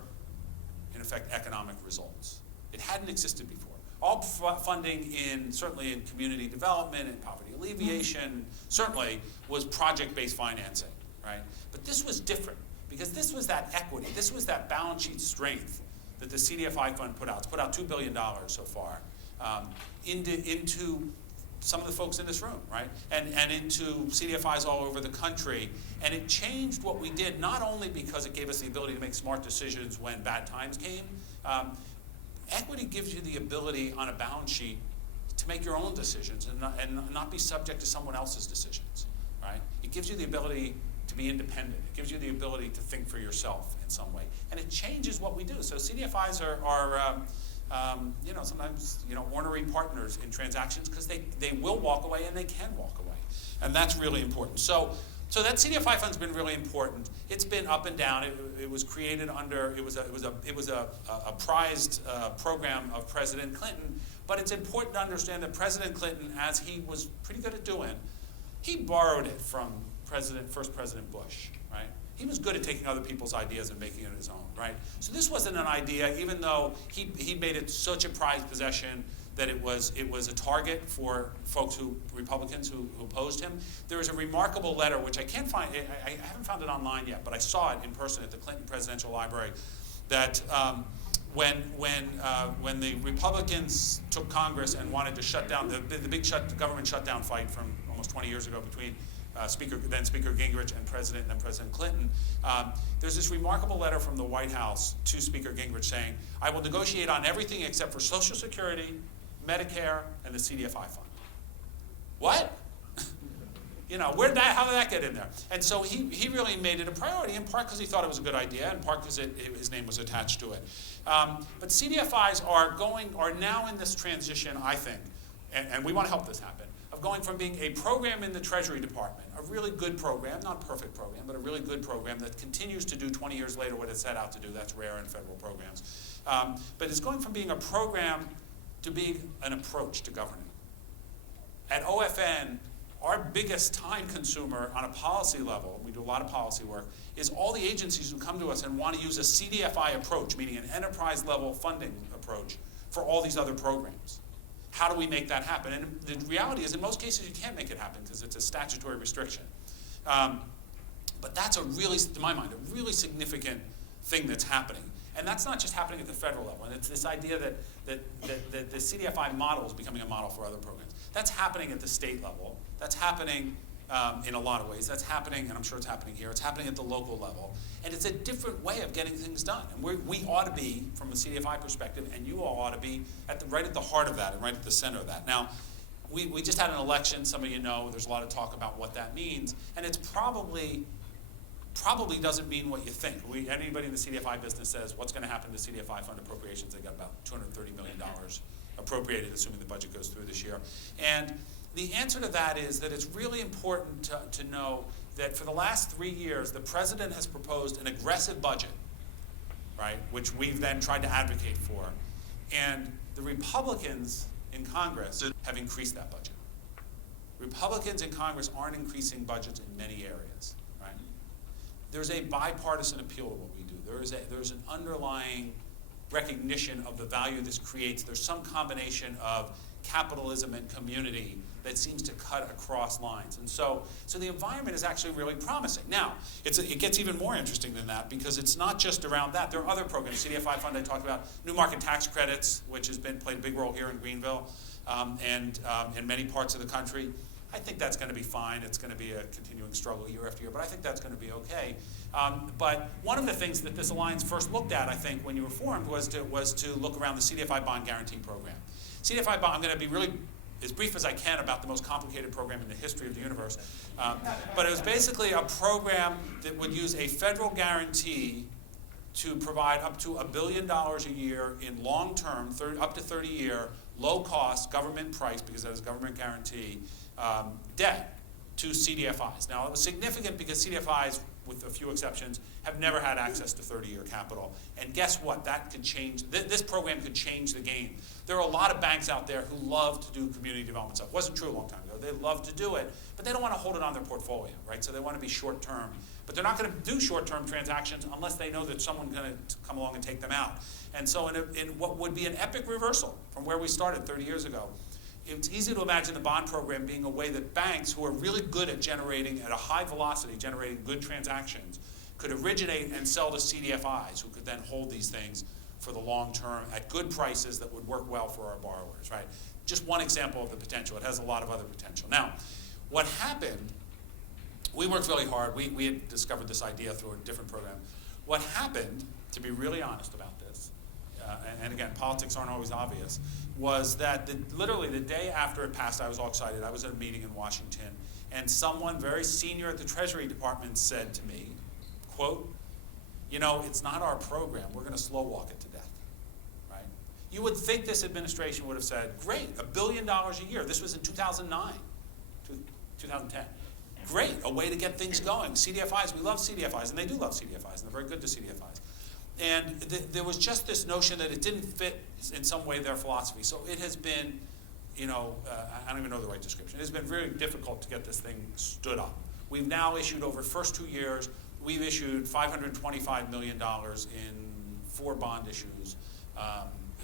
in effect, economic results. It hadn't existed before. All funding certainly in community development and poverty alleviation, certainly was project-based financing, right? But this was different because this was that equity, this was that balance sheet strength that the CDFI fund put out. It's put out $2 billion so far into some of the folks in this room, right? And into CDFIs all over the country. And it changed what we did, not only because it gave us the ability to make smart decisions when bad times came. Equity gives you the ability on a balance sheet to make your own decisions and not be subject to someone else's decisions, right? It gives you the ability to be independent. It gives you the ability to think for yourself in some way. And it changes what we do. So CDFIs are sometimes, ornery partners in transactions because they will walk away and they can walk away. And that's really important. So that CDFI fund's been really important. It's been up and down. It was created under, it was a prized program of President Clinton. But it's important to understand that President Clinton, as he was pretty good at doing, he borrowed it from first President Bush, right? He was good at taking other people's ideas and making it his own, right? So this wasn't an idea, even though he made it such a prized possession that it was a target for Republicans who opposed him. There is a remarkable letter, which I can't find, I haven't found it online yet, but I saw it in person at the Clinton Presidential Library, that when the Republicans took Congress and wanted to shut down, the big government shutdown fight from almost 20 years ago between then Speaker Gingrich and President Clinton, there's this remarkable letter from the White House to Speaker Gingrich saying, I will negotiate on everything except for Social Security, Medicare, and the CDFI fund. What? How did that get in there? And so he really made it a priority, in part because he thought it was a good idea, in part because his name was attached to it. But CDFIs are now in this transition, I think, and we want to help this happen, of going from being a program in the Treasury Department, a really good program, not a perfect program, but a really good program that continues to do 20 years later what it set out to do. That's rare in federal programs. But it's going from being a program to being an approach to governing. At OFN, our biggest time consumer on a policy level, we do a lot of policy work, is all the agencies who come to us and want to use a CDFI approach, meaning an enterprise level funding approach, for all these other programs. How do we make that happen? And the reality is, in most cases, you can't make it happen because it's a statutory restriction. But that's to my mind, a really significant thing that's happening. And that's not just happening at the federal level. And it's this idea that the CDFI model is becoming a model for other programs. That's happening at the state level. That's happening in a lot of ways. That's happening, and I'm sure it's happening here. It's happening at the local level. And it's a different way of getting things done. And we ought to be, from a CDFI perspective, and you all ought to be right at the heart of that and right at the center of that. Now, we just had an election. Some of you know there's a lot of talk about what that means. And it's probably doesn't mean what you think. Anybody in the CDFI business says, what's going to happen to CDFI fund appropriations? They got about $230 million appropriated, assuming the budget goes through this year. And the answer to that is that it's really important to know that for the last 3 years, the president has proposed an aggressive budget, right, which we've then tried to advocate for. And the Republicans in Congress have increased that budget. Republicans in Congress aren't increasing budgets in many areas, right? There's a bipartisan appeal to what we do. There's an underlying recognition of the value this creates. There's some combination of capitalism and community that seems to cut across lines. And so the environment is actually really promising. Now, it gets even more interesting than that because it's not just around that. There are other programs. CDFI fund I talked about, new market tax credits, which has played a big role here in Greenville and in many parts of the country. I think that's going to be fine. It's going to be a continuing struggle year after year, but I think that's going to be okay. But one of the things that this alliance first looked at, I think, when you were formed was to look around the CDFI bond guarantee program. CDFI bond, I'm going to be really as brief as I can about the most complicated program in the history of the universe. But it was basically a program that would use a federal guarantee to provide up to $1 billion a year in long-term, up to 30-year, low-cost, government price, because that is government guarantee, debt to CDFIs. Now, it was significant because CDFIs, with a few exceptions, have never had access to 30-year capital. And guess what? That could change. This program could change the game. There are a lot of banks out there who love to do community development stuff. It wasn't true a long time ago. They love to do it, but they don't want to hold it on their portfolio, right? So they want to be short-term. But they're not going to do short-term transactions unless they know that someone's going to come along and take them out. And so in what would be an epic reversal from where we started 30 years ago, it's easy to imagine the bond program being a way that banks who are really good at generating, at a high velocity, generating good transactions, could originate and sell to CDFIs, who could then hold these things for the long term at good prices that would work well for our borrowers, right? Just one example of the potential. It has a lot of other potential. Now, what happened, we worked really hard. We had discovered this idea through a different program. What happened, to be really honest about this, and again, politics aren't always obvious, was that literally the day after it passed, I was all excited. I was at a meeting in Washington, and someone very senior at the Treasury Department said to me, quote, you know, it's not our program. We're going to slow walk it to death, right? You would think this administration would have said, great, $1 billion a year. This was in 2009, 2010. Great, a way to get things going. CDFIs, we love CDFIs, and they do love CDFIs, and they're very good to CDFIs. And there was just this notion that it didn't fit in some way their philosophy. So it has been, you know, I don't even know the right description. It has been very difficult to get this thing stood up. We've now issued over the first 2 years, we've issued $525 million in 4 bond issues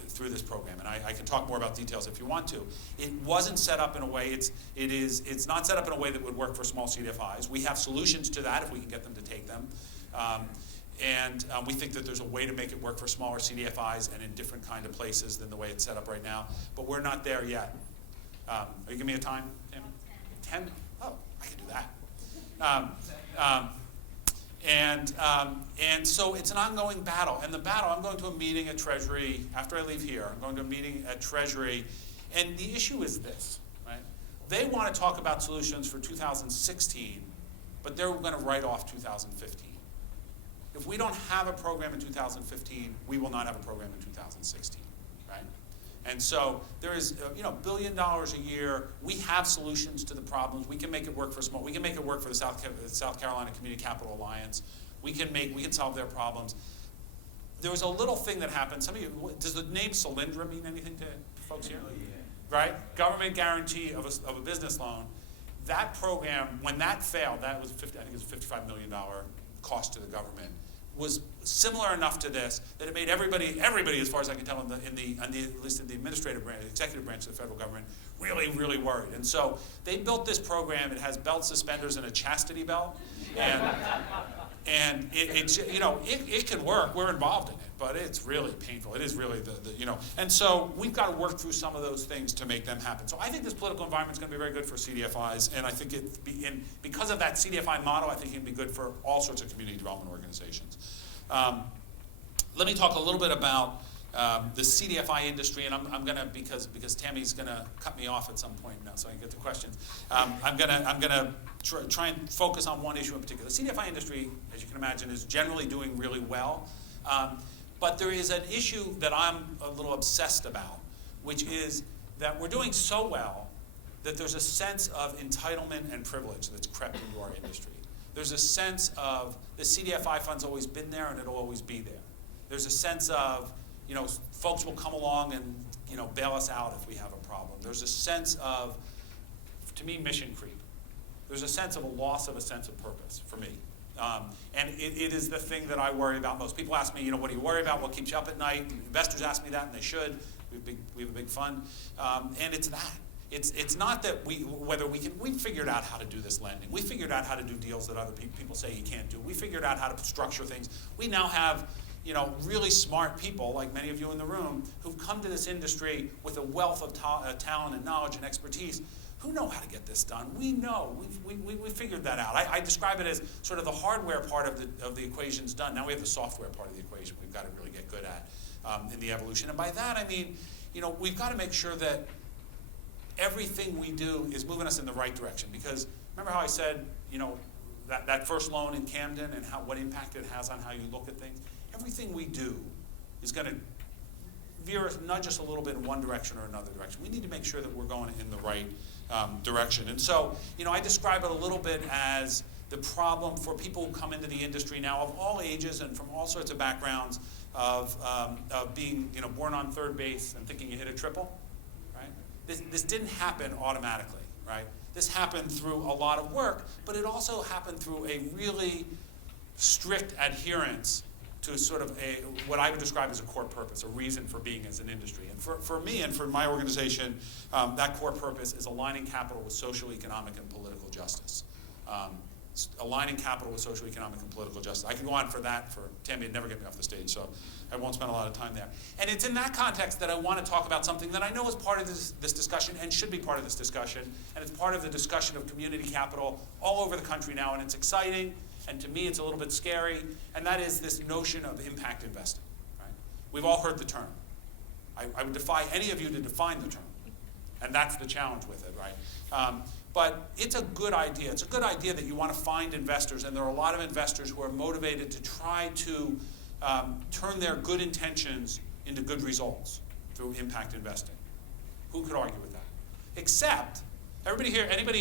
through this program. And I can talk more about details if you want to. It wasn't set up in a way, it's not set up in a way that would work for small CDFIs. We have solutions to that if we can get them to take them. And we think that there's a way to make it work for smaller CDFIs and in different kind of places than the way it's set up right now. But we're not there yet. Are you giving me a time, Tammy? 10? Oh, I can do that. And so it's an ongoing battle. And the battle, I'm going to a meeting at Treasury, after I leave here, I'm going to a meeting at Treasury. And the issue is this, right? They want to talk about solutions for 2016, but they're going to write off 2015. If we don't have a program in 2015, we will not have a program in 2016, right? And so there is, $1 billion a year. We have solutions to the problems. We can make it work for small. We can make it work for the South Carolina Community Capital Alliance. We can solve their problems. There was a little thing that happened. Some of you, does the name Solyndra mean anything to folks here? Oh, yeah. Right? Government guarantee of a business loan. That program, when that failed, that was I think it was a $55 million cost to the government, was similar enough to this that it made everybody, as far as I can tell, at least in the administrative branch, executive branch of the federal government, really, really worried. And so they built this program. It has belt suspenders and a chastity belt, And it can work. We're involved in it, but it's really painful. It is really and so we've got to work through some of those things to make them happen. So I think this political environment is going to be very good for CDFIs, and I think because of that CDFI model, I think it'd be good for all sorts of community development organizations. Let me talk a little bit about the CDFI industry, and I'm going to, because Tammy's going to cut me off at some point now so I can get to questions, I'm going to try and focus on one issue in particular. The CDFI industry, as you can imagine, is generally doing really well, but there is an issue that I'm a little obsessed about, which is that we're doing so well that there's a sense of entitlement and privilege that's crept into our industry. There's a sense of the CDFI fund's always been there and it'll always be there. There's a sense of, folks will come along and, bail us out if we have a problem. There's a sense of, to me, mission creep. There's a sense of a loss of a sense of purpose for me. And it is the thing that I worry about most. People ask me, what do you worry about? What keeps you up at night? Investors ask me that, and they should. We have a big fund. And it's that. It's not that we figured out how to do this lending. We figured out how to do deals that other people say you can't do. We figured out how to structure things. We now have really smart people, like many of you in the room, who've come to this industry with a wealth of talent and knowledge and expertise, who know how to get this done. We know. We figured that out. I describe it as sort of the hardware part of the equation's done. Now we have the software part of the equation we've got to really get good at in the evolution. And by that I mean, we've got to make sure that everything we do is moving us in the right direction. Because remember how I said, that first loan in Camden and what impact it has on how you look at things? Everything we do is going to nudge us a little bit in one direction or another direction. We need to make sure that we're going in the right direction. And so, I describe it a little bit as the problem for people who come into the industry now of all ages and from all sorts of backgrounds of being, born on third base and thinking you hit a triple, right? This didn't happen automatically, right? This happened through a lot of work, but it also happened through a really strict adherence to sort of what I would describe as a core purpose, a reason for being as an industry. And for me and for my organization, that core purpose is aligning capital with social, economic, and political justice. Aligning capital with social, economic, and political justice. I can go on for that. Tammy would never get me off the stage, so I won't spend a lot of time there. And it's in that context that I want to talk about something that I know is part of this discussion and should be part of this discussion, and it's part of the discussion of community capital all over the country now, and it's exciting. And to me, it's a little bit scary, and that is this notion of impact investing. Right? We've all heard the term. I would defy any of you to define the term, and that's the challenge with it, right? But it's a good idea. It's a good idea that you want to find investors, and there are a lot of investors who are motivated to try to turn their good intentions into good results through impact investing. Who could argue with that? Except, anybody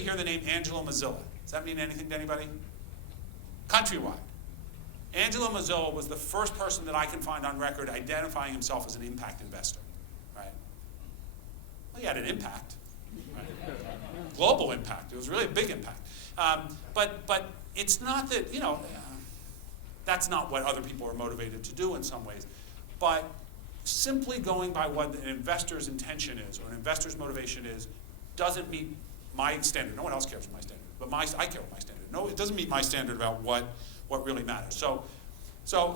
hear the name Angelo Mozilla? Does that mean anything to anybody? Countrywide. Angelo Mozilla was the first person that I can find on record identifying himself as an impact investor, right? Well, he had an impact, right? Global impact. It was really a big impact. But it's not that, that's not what other people are motivated to do in some ways. But simply going by what an investor's intention is or an investor's motivation is doesn't meet my standard. No one else cares for my standard, but I care for my standard. No, it doesn't meet my standard about what really matters. So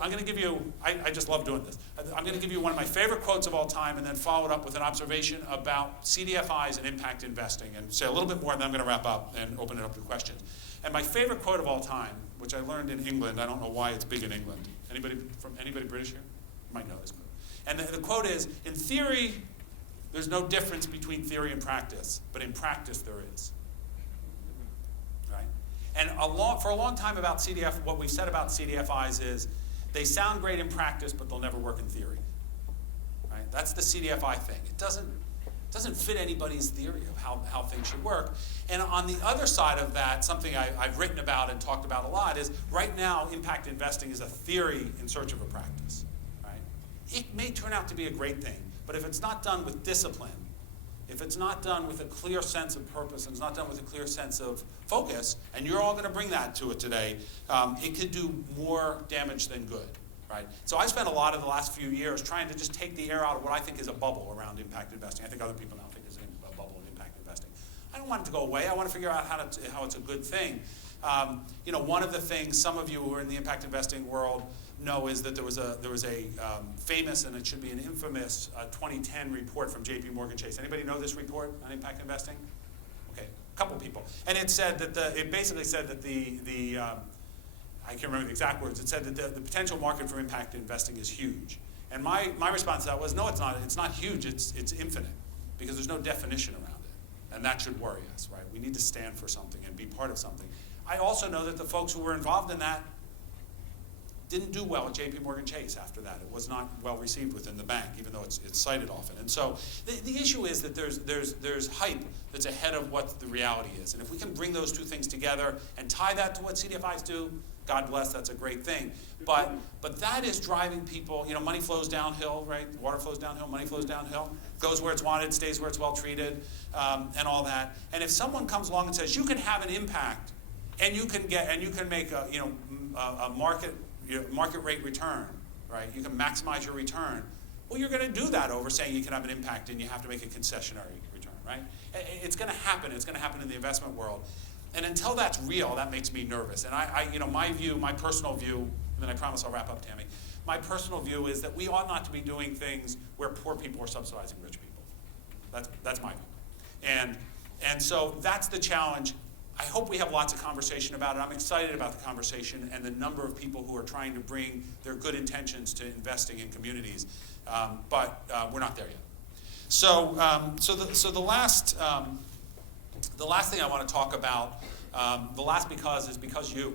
I'm going to give you, I just love doing this. I'm going to give you one of my favorite quotes of all time and then follow it up with an observation about CDFIs and impact investing and say a little bit more, and then I'm going to wrap up and open it up to questions. And my favorite quote of all time, which I learned in England, I don't know why it's big in England. Anybody British here? You might know this quote. And the quote is, in theory, there's no difference between theory and practice, but in practice there is. And for a long time about what we've said about CDFIs is they sound great in practice, but they'll never work in theory. Right? That's the CDFI thing. It doesn't fit anybody's theory of how things should work. And on the other side of that, something I've written about and talked about a lot is right now impact investing is a theory in search of a practice. Right? It may turn out to be a great thing, but if it's not done with discipline, if it's not done with a clear sense of purpose and it's not done with a clear sense of focus, and you're all going to bring that to it today, it could do more damage than good, right? So I spent a lot of the last few years trying to just take the air out of what I think is a bubble around impact investing. I think other people now think is a bubble in impact investing. I don't want it to go away. I want to figure out how it's a good thing. One of the things some of you who are in the impact investing world know is that there was a famous, and it should be an infamous, 2010 report from JP Chase. Anybody know this report on impact investing? Okay, a couple people. And it said that it basically said that I can't remember the exact words. It said that the potential market for impact investing is huge. And my response to that was, no, it's not. It's not huge. It's infinite, because there's no definition around it, and that should worry us, right? We need to stand for something and be part of something. I also know that the folks who were involved in that didn't do well at JP Chase after that. It was not well received within the bank, even though it's cited often. And so the issue is that there's hype that's ahead of what the reality is. And if we can bring those two things together and tie that to what CDFIs do, God bless, that's a great thing. But that is driving people, money flows downhill, right? Water flows downhill, money flows downhill, goes where it's wanted, stays where it's well treated, and all that. And if someone comes along and says, you can have an impact, and you can make a market rate return, right? You can maximize your return. Well, you're going to do that over saying you can have an impact and you have to make a concessionary return, right? It's going to happen. It's going to happen in the investment world. And until that's real, that makes me nervous. And my personal view, and then I promise I'll wrap up, Tammy. My personal view is that we ought not to be doing things where poor people are subsidizing rich people. That's my view. And so that's the challenge. I hope we have lots of conversation about it. I'm excited about the conversation and the number of people who are trying to bring their good intentions to investing in communities, but we're not there yet. So the last thing I want to talk about, the last is because you.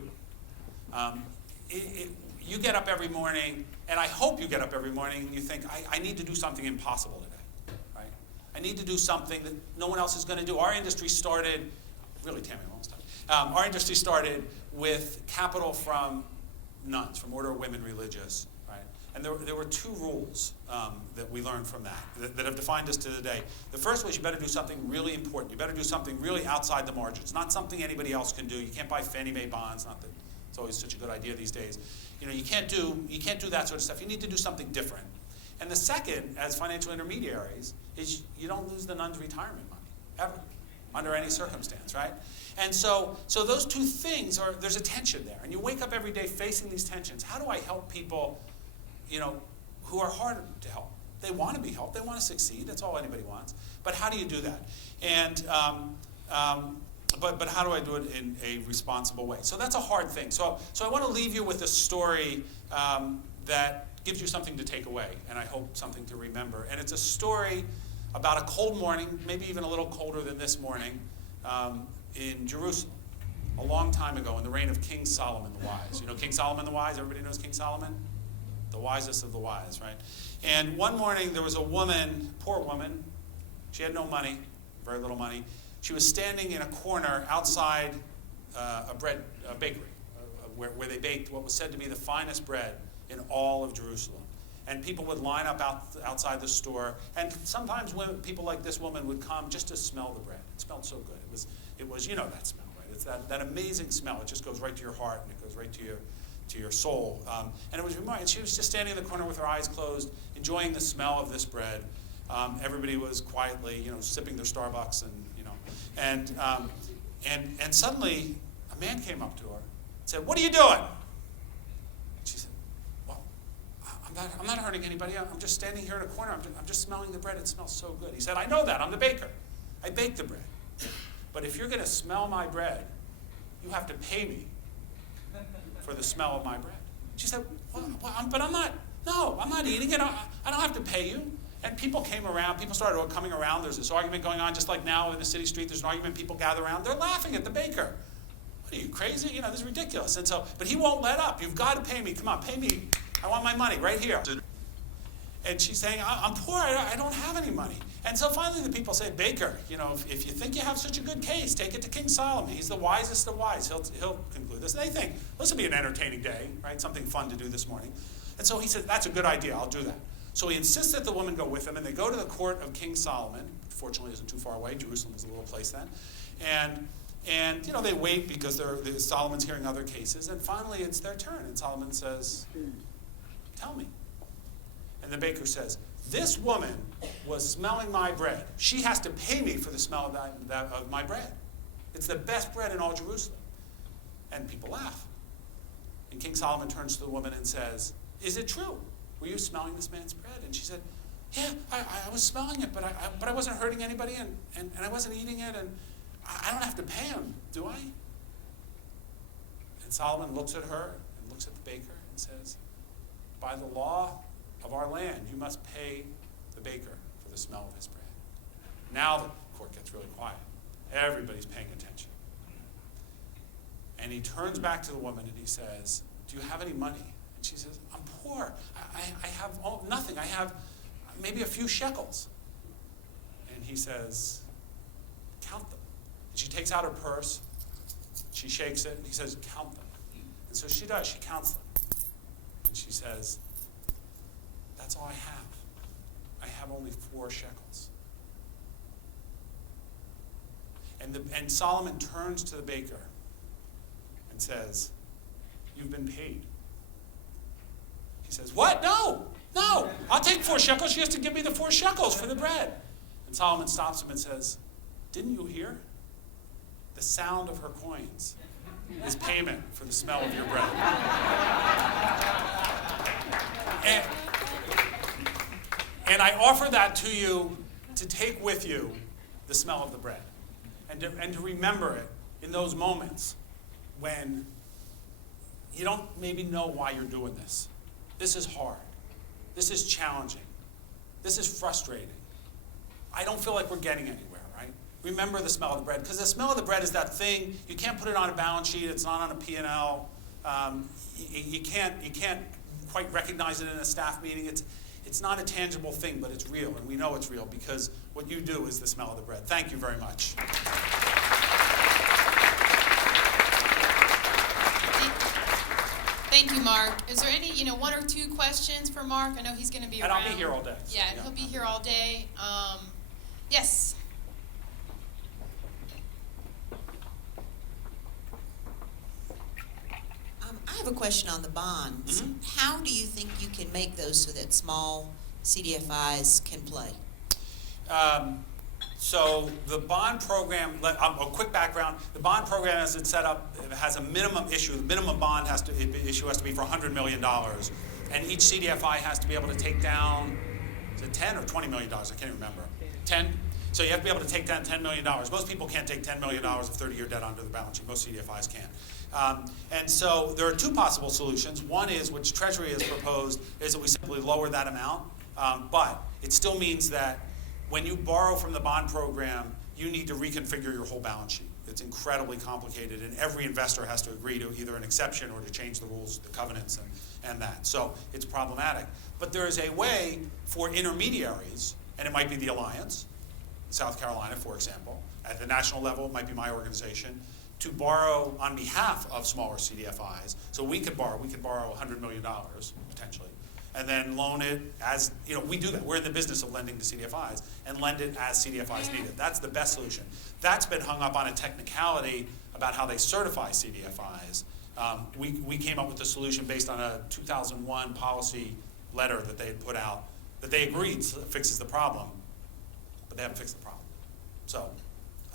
You get up every morning, and I hope you get up every morning and you think, I need to do something impossible today, right? I need to do something that no one else is going to do. Our industry started, really, Tammy, almost time. Our industry started with capital from nuns, from Order of Women Religious, right? And there were two rules that we learned from that have defined us to today. The first was you better do something really important. You better do something really outside the margins, not something anybody else can do. You can't buy Fannie Mae bonds, not that it's always such a good idea these days. You can't do that sort of stuff. You need to do something different. And the second, as financial intermediaries, is you don't lose the nuns' retirement money, ever, under any circumstance, right? And so those two things there's a tension there. And you wake up every day facing these tensions. How do I help people, who are hard to help? They want to be helped. They want to succeed. That's all anybody wants. But how do you do that? And but how do I do it in a responsible way? So that's a hard thing. So I want to leave you with a story that gives you something to take away, and I hope something to remember. And it's a story about a cold morning, maybe even a little colder than this morning, in Jerusalem, a long time ago in the reign of King Solomon the Wise. You know King Solomon the Wise? Everybody knows King Solomon? The wisest of the wise, right? And one morning there was a woman, poor woman. She had no money, very little money. She was standing in a corner outside a bakery where they baked what was said to be the finest bread in all of Jerusalem. And people would line up outside the store, and sometimes people like this woman would come just to smell the bread. It smelled so good. It was that smell, right? It's that amazing smell. It just goes right to your heart, and it goes right to your soul. And it was remarkable. She was just standing in the corner with her eyes closed, enjoying the smell of this bread. Everybody was quietly, sipping their Starbucks, and suddenly a man came up to her and said, "What are you doing?" She said, "Well, I'm not hurting anybody. I'm just standing here in a corner. I'm just smelling the bread. It smells so good." He said, "I know that. I'm the baker. I bake the bread. But if you're going to smell my bread, you have to pay me for the smell of my bread." She said, "But I'm not eating it. I don't have to pay you." And people came around. People started coming around. There's this argument going on, just like now in the city street. There's an argument. People gather around. They're laughing at the baker. "What are you, crazy? This is ridiculous." And so, but he won't let up. "You've got to pay me. Come on, pay me. I want my money right here." And she's saying, "I'm poor. I don't have any money." And so finally the people say, "Baker, if you think you have such a good case, take it to King Solomon. He's the wisest of wise. He'll conclude this." And they think, this will be an entertaining day, right? Something fun to do this morning. And so he said, "That's a good idea. I'll do that." So he insists that the woman go with him, and they go to the court of King Solomon. Fortunately, it isn't too far away. Jerusalem was a little place then. And they wait because Solomon's hearing other cases. And finally, it's their turn. And Solomon says, "Tell me." And the baker says, "This woman was smelling my bread. She has to pay me for the smell of my bread. It's the best bread in all Jerusalem." And people laugh. And King Solomon turns to the woman and says, "Is it true? Were you smelling this man's bread?" And she said, "Yeah, I was smelling it, but I wasn't hurting anybody, and I wasn't eating it, and I don't have to pay him, do I?" And Solomon looks at her and looks at the baker and says, "By the law of our land, you must pay the baker for the smell of his bread." Now the court gets really quiet. Everybody's paying attention. And he turns back to the woman and he says, "Do you have any money?" And she says, "I'm poor. I have nothing. I have maybe a few shekels." And he says, "Count them." And she takes out her purse. She shakes it, and he says, "Count them." And so she does. She counts them. And she says, "That's all I have. I have only 4 shekels." And Solomon turns to the baker and says, "You've been paid." He says, "What? No, I'll take 4 shekels. She has to give me the 4 shekels for the bread." And Solomon stops him and says, "Didn't you hear? The sound of her coins is payment for the smell of your bread." And I offer that to you to take with you the smell of the bread and to remember it in those moments when you don't maybe know why you're doing this. This is hard. This is challenging. This is frustrating. I don't feel like we're getting anywhere, right? Remember the smell of the bread, because the smell of the bread is that thing. You can't put it on a balance sheet. It's not on a P&L. You can't quite recognize it in a staff meeting. It's not a tangible thing, but it's real, and we know it's real because what you do is the smell of the bread. Thank you very much. Thank you, Mark. Is there any, 1 or 2 questions for Mark? I know he's going to be around. And I'll be here all day. Yeah, he'll be here all day. Yes. I have a question on the bonds. Mm-hmm. How do you think you can make those so that small CDFIs can play? So the bond program, a quick background, the bond program as it's set up has a minimum issue. The minimum bond issue has to be for $100 million. And each CDFI has to be able to take down, is it $10 or $20 million? I can't remember. 10? So you have to be able to take down $10 million. Most people can't take $10 million of 30-year debt onto the balance sheet. Most CDFIs can't. And so there are 2 possible solutions. One is, which Treasury has proposed, is that we simply lower that amount. But it still means that when you borrow from the bond program, you need to reconfigure your whole balance sheet. It's incredibly complicated, and every investor has to agree to either an exception or to change the rules, the covenants, and that. So it's problematic. But there is a way for intermediaries, and it might be the Alliance, South Carolina, for example. At the national level, it might be my organization, to borrow on behalf of smaller CDFIs. So we could borrow $100 million, potentially, and then loan it as, we do that. We're in the business of lending to CDFIs and lend it as CDFIs need it. That's the best solution. That's been hung up on a technicality about how they certify CDFIs. We came up with a solution based on a 2001 policy letter that they had put out that they agreed fixes the problem, but they haven't fixed the problem. So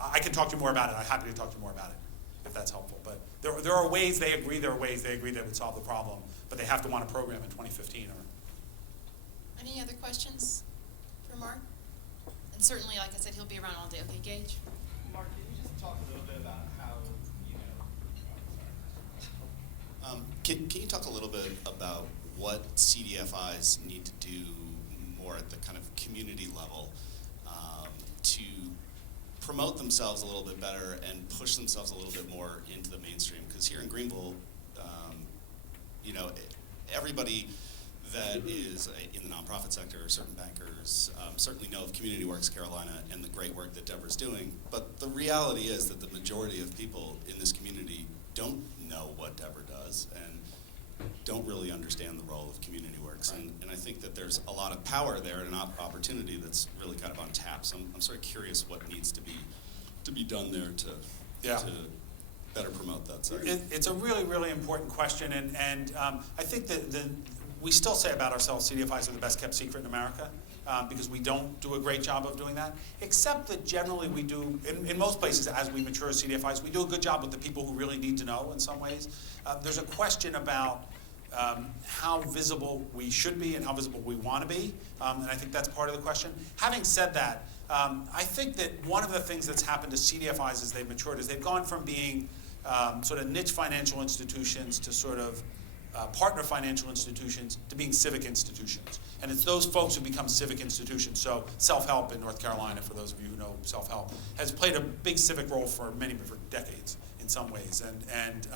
I can talk to you more about it. I'm happy to talk to you more about it if that's helpful. But there are ways they agree that would solve the problem, but they have to want a program in 2015 or. Any other questions for Mark? And certainly, like I said, he'll be around all day. Okay, Gage? Mark, can you just talk a little bit about how, Can you talk a little bit about what CDFIs need to do more at the kind of community level to promote themselves a little bit better and push themselves a little bit more into the mainstream? Because here in Greenville, everybody that is in the nonprofit sector, certain bankers, certainly know of Community Works Carolina and the great work that Deborah's doing. But the reality is that the majority of people in this community don't know what Deborah does and don't really understand the role of Community Works. And I think that there's a lot of power there and an opportunity that's really kind of on tap. So I'm sort of curious what needs to be done there to better promote that sector. It's a really, really important question, and I think that we still say about ourselves CDFIs are the best kept secret in America. because we don't do a great job of doing that, except that generally we do, in most places as we mature as CDFIs, we do a good job with the people who really need to know in some ways. There's a question about how visible we should be and how visible we want to be, and I think that's part of the question. Having said that, I think that one of the things that's happened to CDFIs as they've matured is they've gone from being sort of niche financial institutions to sort of partner financial institutions to being civic institutions. And it's those folks who become civic institutions. So self-help in North Carolina, for those of you who know self-help, has played a big civic role for decades in some ways. And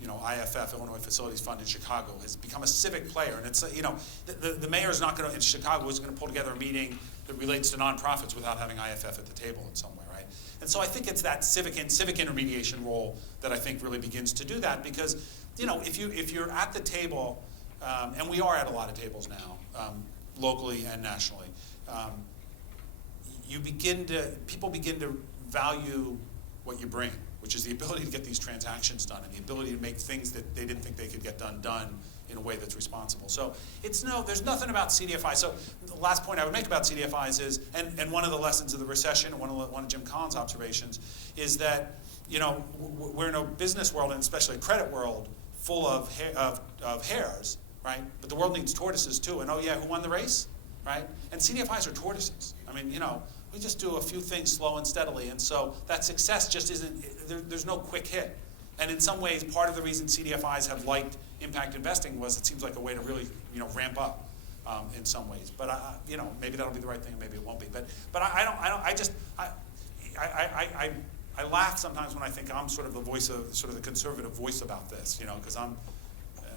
you know, IFF, Illinois Facilities Fund in Chicago, has become a civic player. And it's, you know, the mayor is not going to, in Chicago, is going to pull together a meeting that relates to nonprofits without having IFF at the table in some way, right? And so I think it's that civic intermediation role that I think really begins to do that, because, you know, if you're at the table, and we are at a lot of tables now, locally and nationally, people begin to value what you bring, which is the ability to get these transactions done and the ability to make things that they didn't think they could get done in a way that's responsible. So there's nothing about CDFI. So the last point I would make about CDFIs is, and one of the lessons of the recession, one of Jim Collins' observations, is that, you know, we're in a business world, and especially a credit world, full of hares, right? But the world needs tortoises too. And oh yeah, who won the race, right? And CDFIs are tortoises. I mean, you know, we just do a few things slow and steadily, and so that success just isn't, there's no quick hit. And in some ways, part of the reason CDFIs have liked impact investing was it seems like a way to really, you know, ramp up in some ways. But you know, maybe that'll be the right thing, and maybe it won't be. But I laugh sometimes when I think I'm sort of the voice of, sort of the conservative voice about this, you know, because I'm,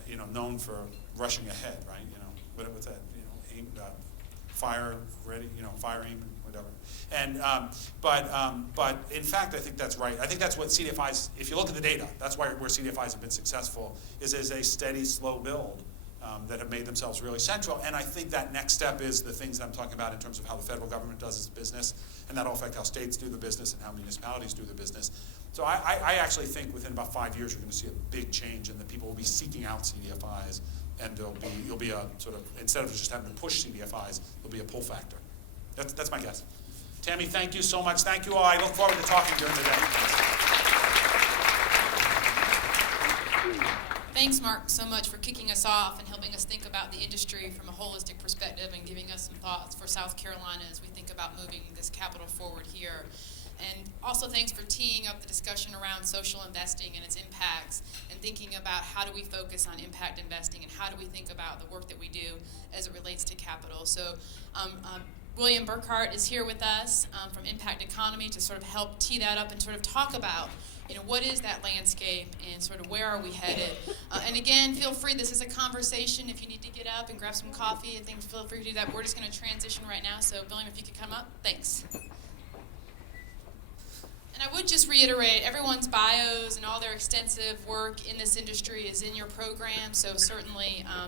you know, known for rushing ahead, right? You know, what's that? You know, fire ready, you know, fire aim, whatever. And but in fact, I think that's right. I think that's what CDFIs, if you look at the data, that's where CDFIs have been successful, is as a steady, slow build that have made themselves really central. And I think that next step is the things that I'm talking about in terms of how the federal government does its business, and that'll affect how states do the business and how municipalities do the business. So I actually think within about 5 years, you're going to see a big change, and that people will be seeking out CDFIs, and you'll be a sort of, instead of just having to push CDFIs, there'll be a pull factor. That's my guess. Tammy, thank you so much. Thank you all. I look forward to talking during the day. Thanks, Mark, so much for kicking us off and helping us think about the industry from a holistic perspective and giving us some thoughts for South Carolina as we think about moving this capital forward here. And also thanks for teeing up the discussion around social investing and its impacts, and thinking about how do we focus on impact investing and how do we think about the work that we do as it relates to capital. So William Burkhart is here with us from Impact Economy to sort of help tee that up and sort of talk about, you know, what is that landscape and sort of where are we headed. And again, feel free, this is a conversation. If you need to get up and grab some coffee and things, feel free to do that. We're just going to transition right now. So William, if you could come up, thanks. And I would just reiterate, everyone's bios and all their extensive work in this industry is in your program, so certainly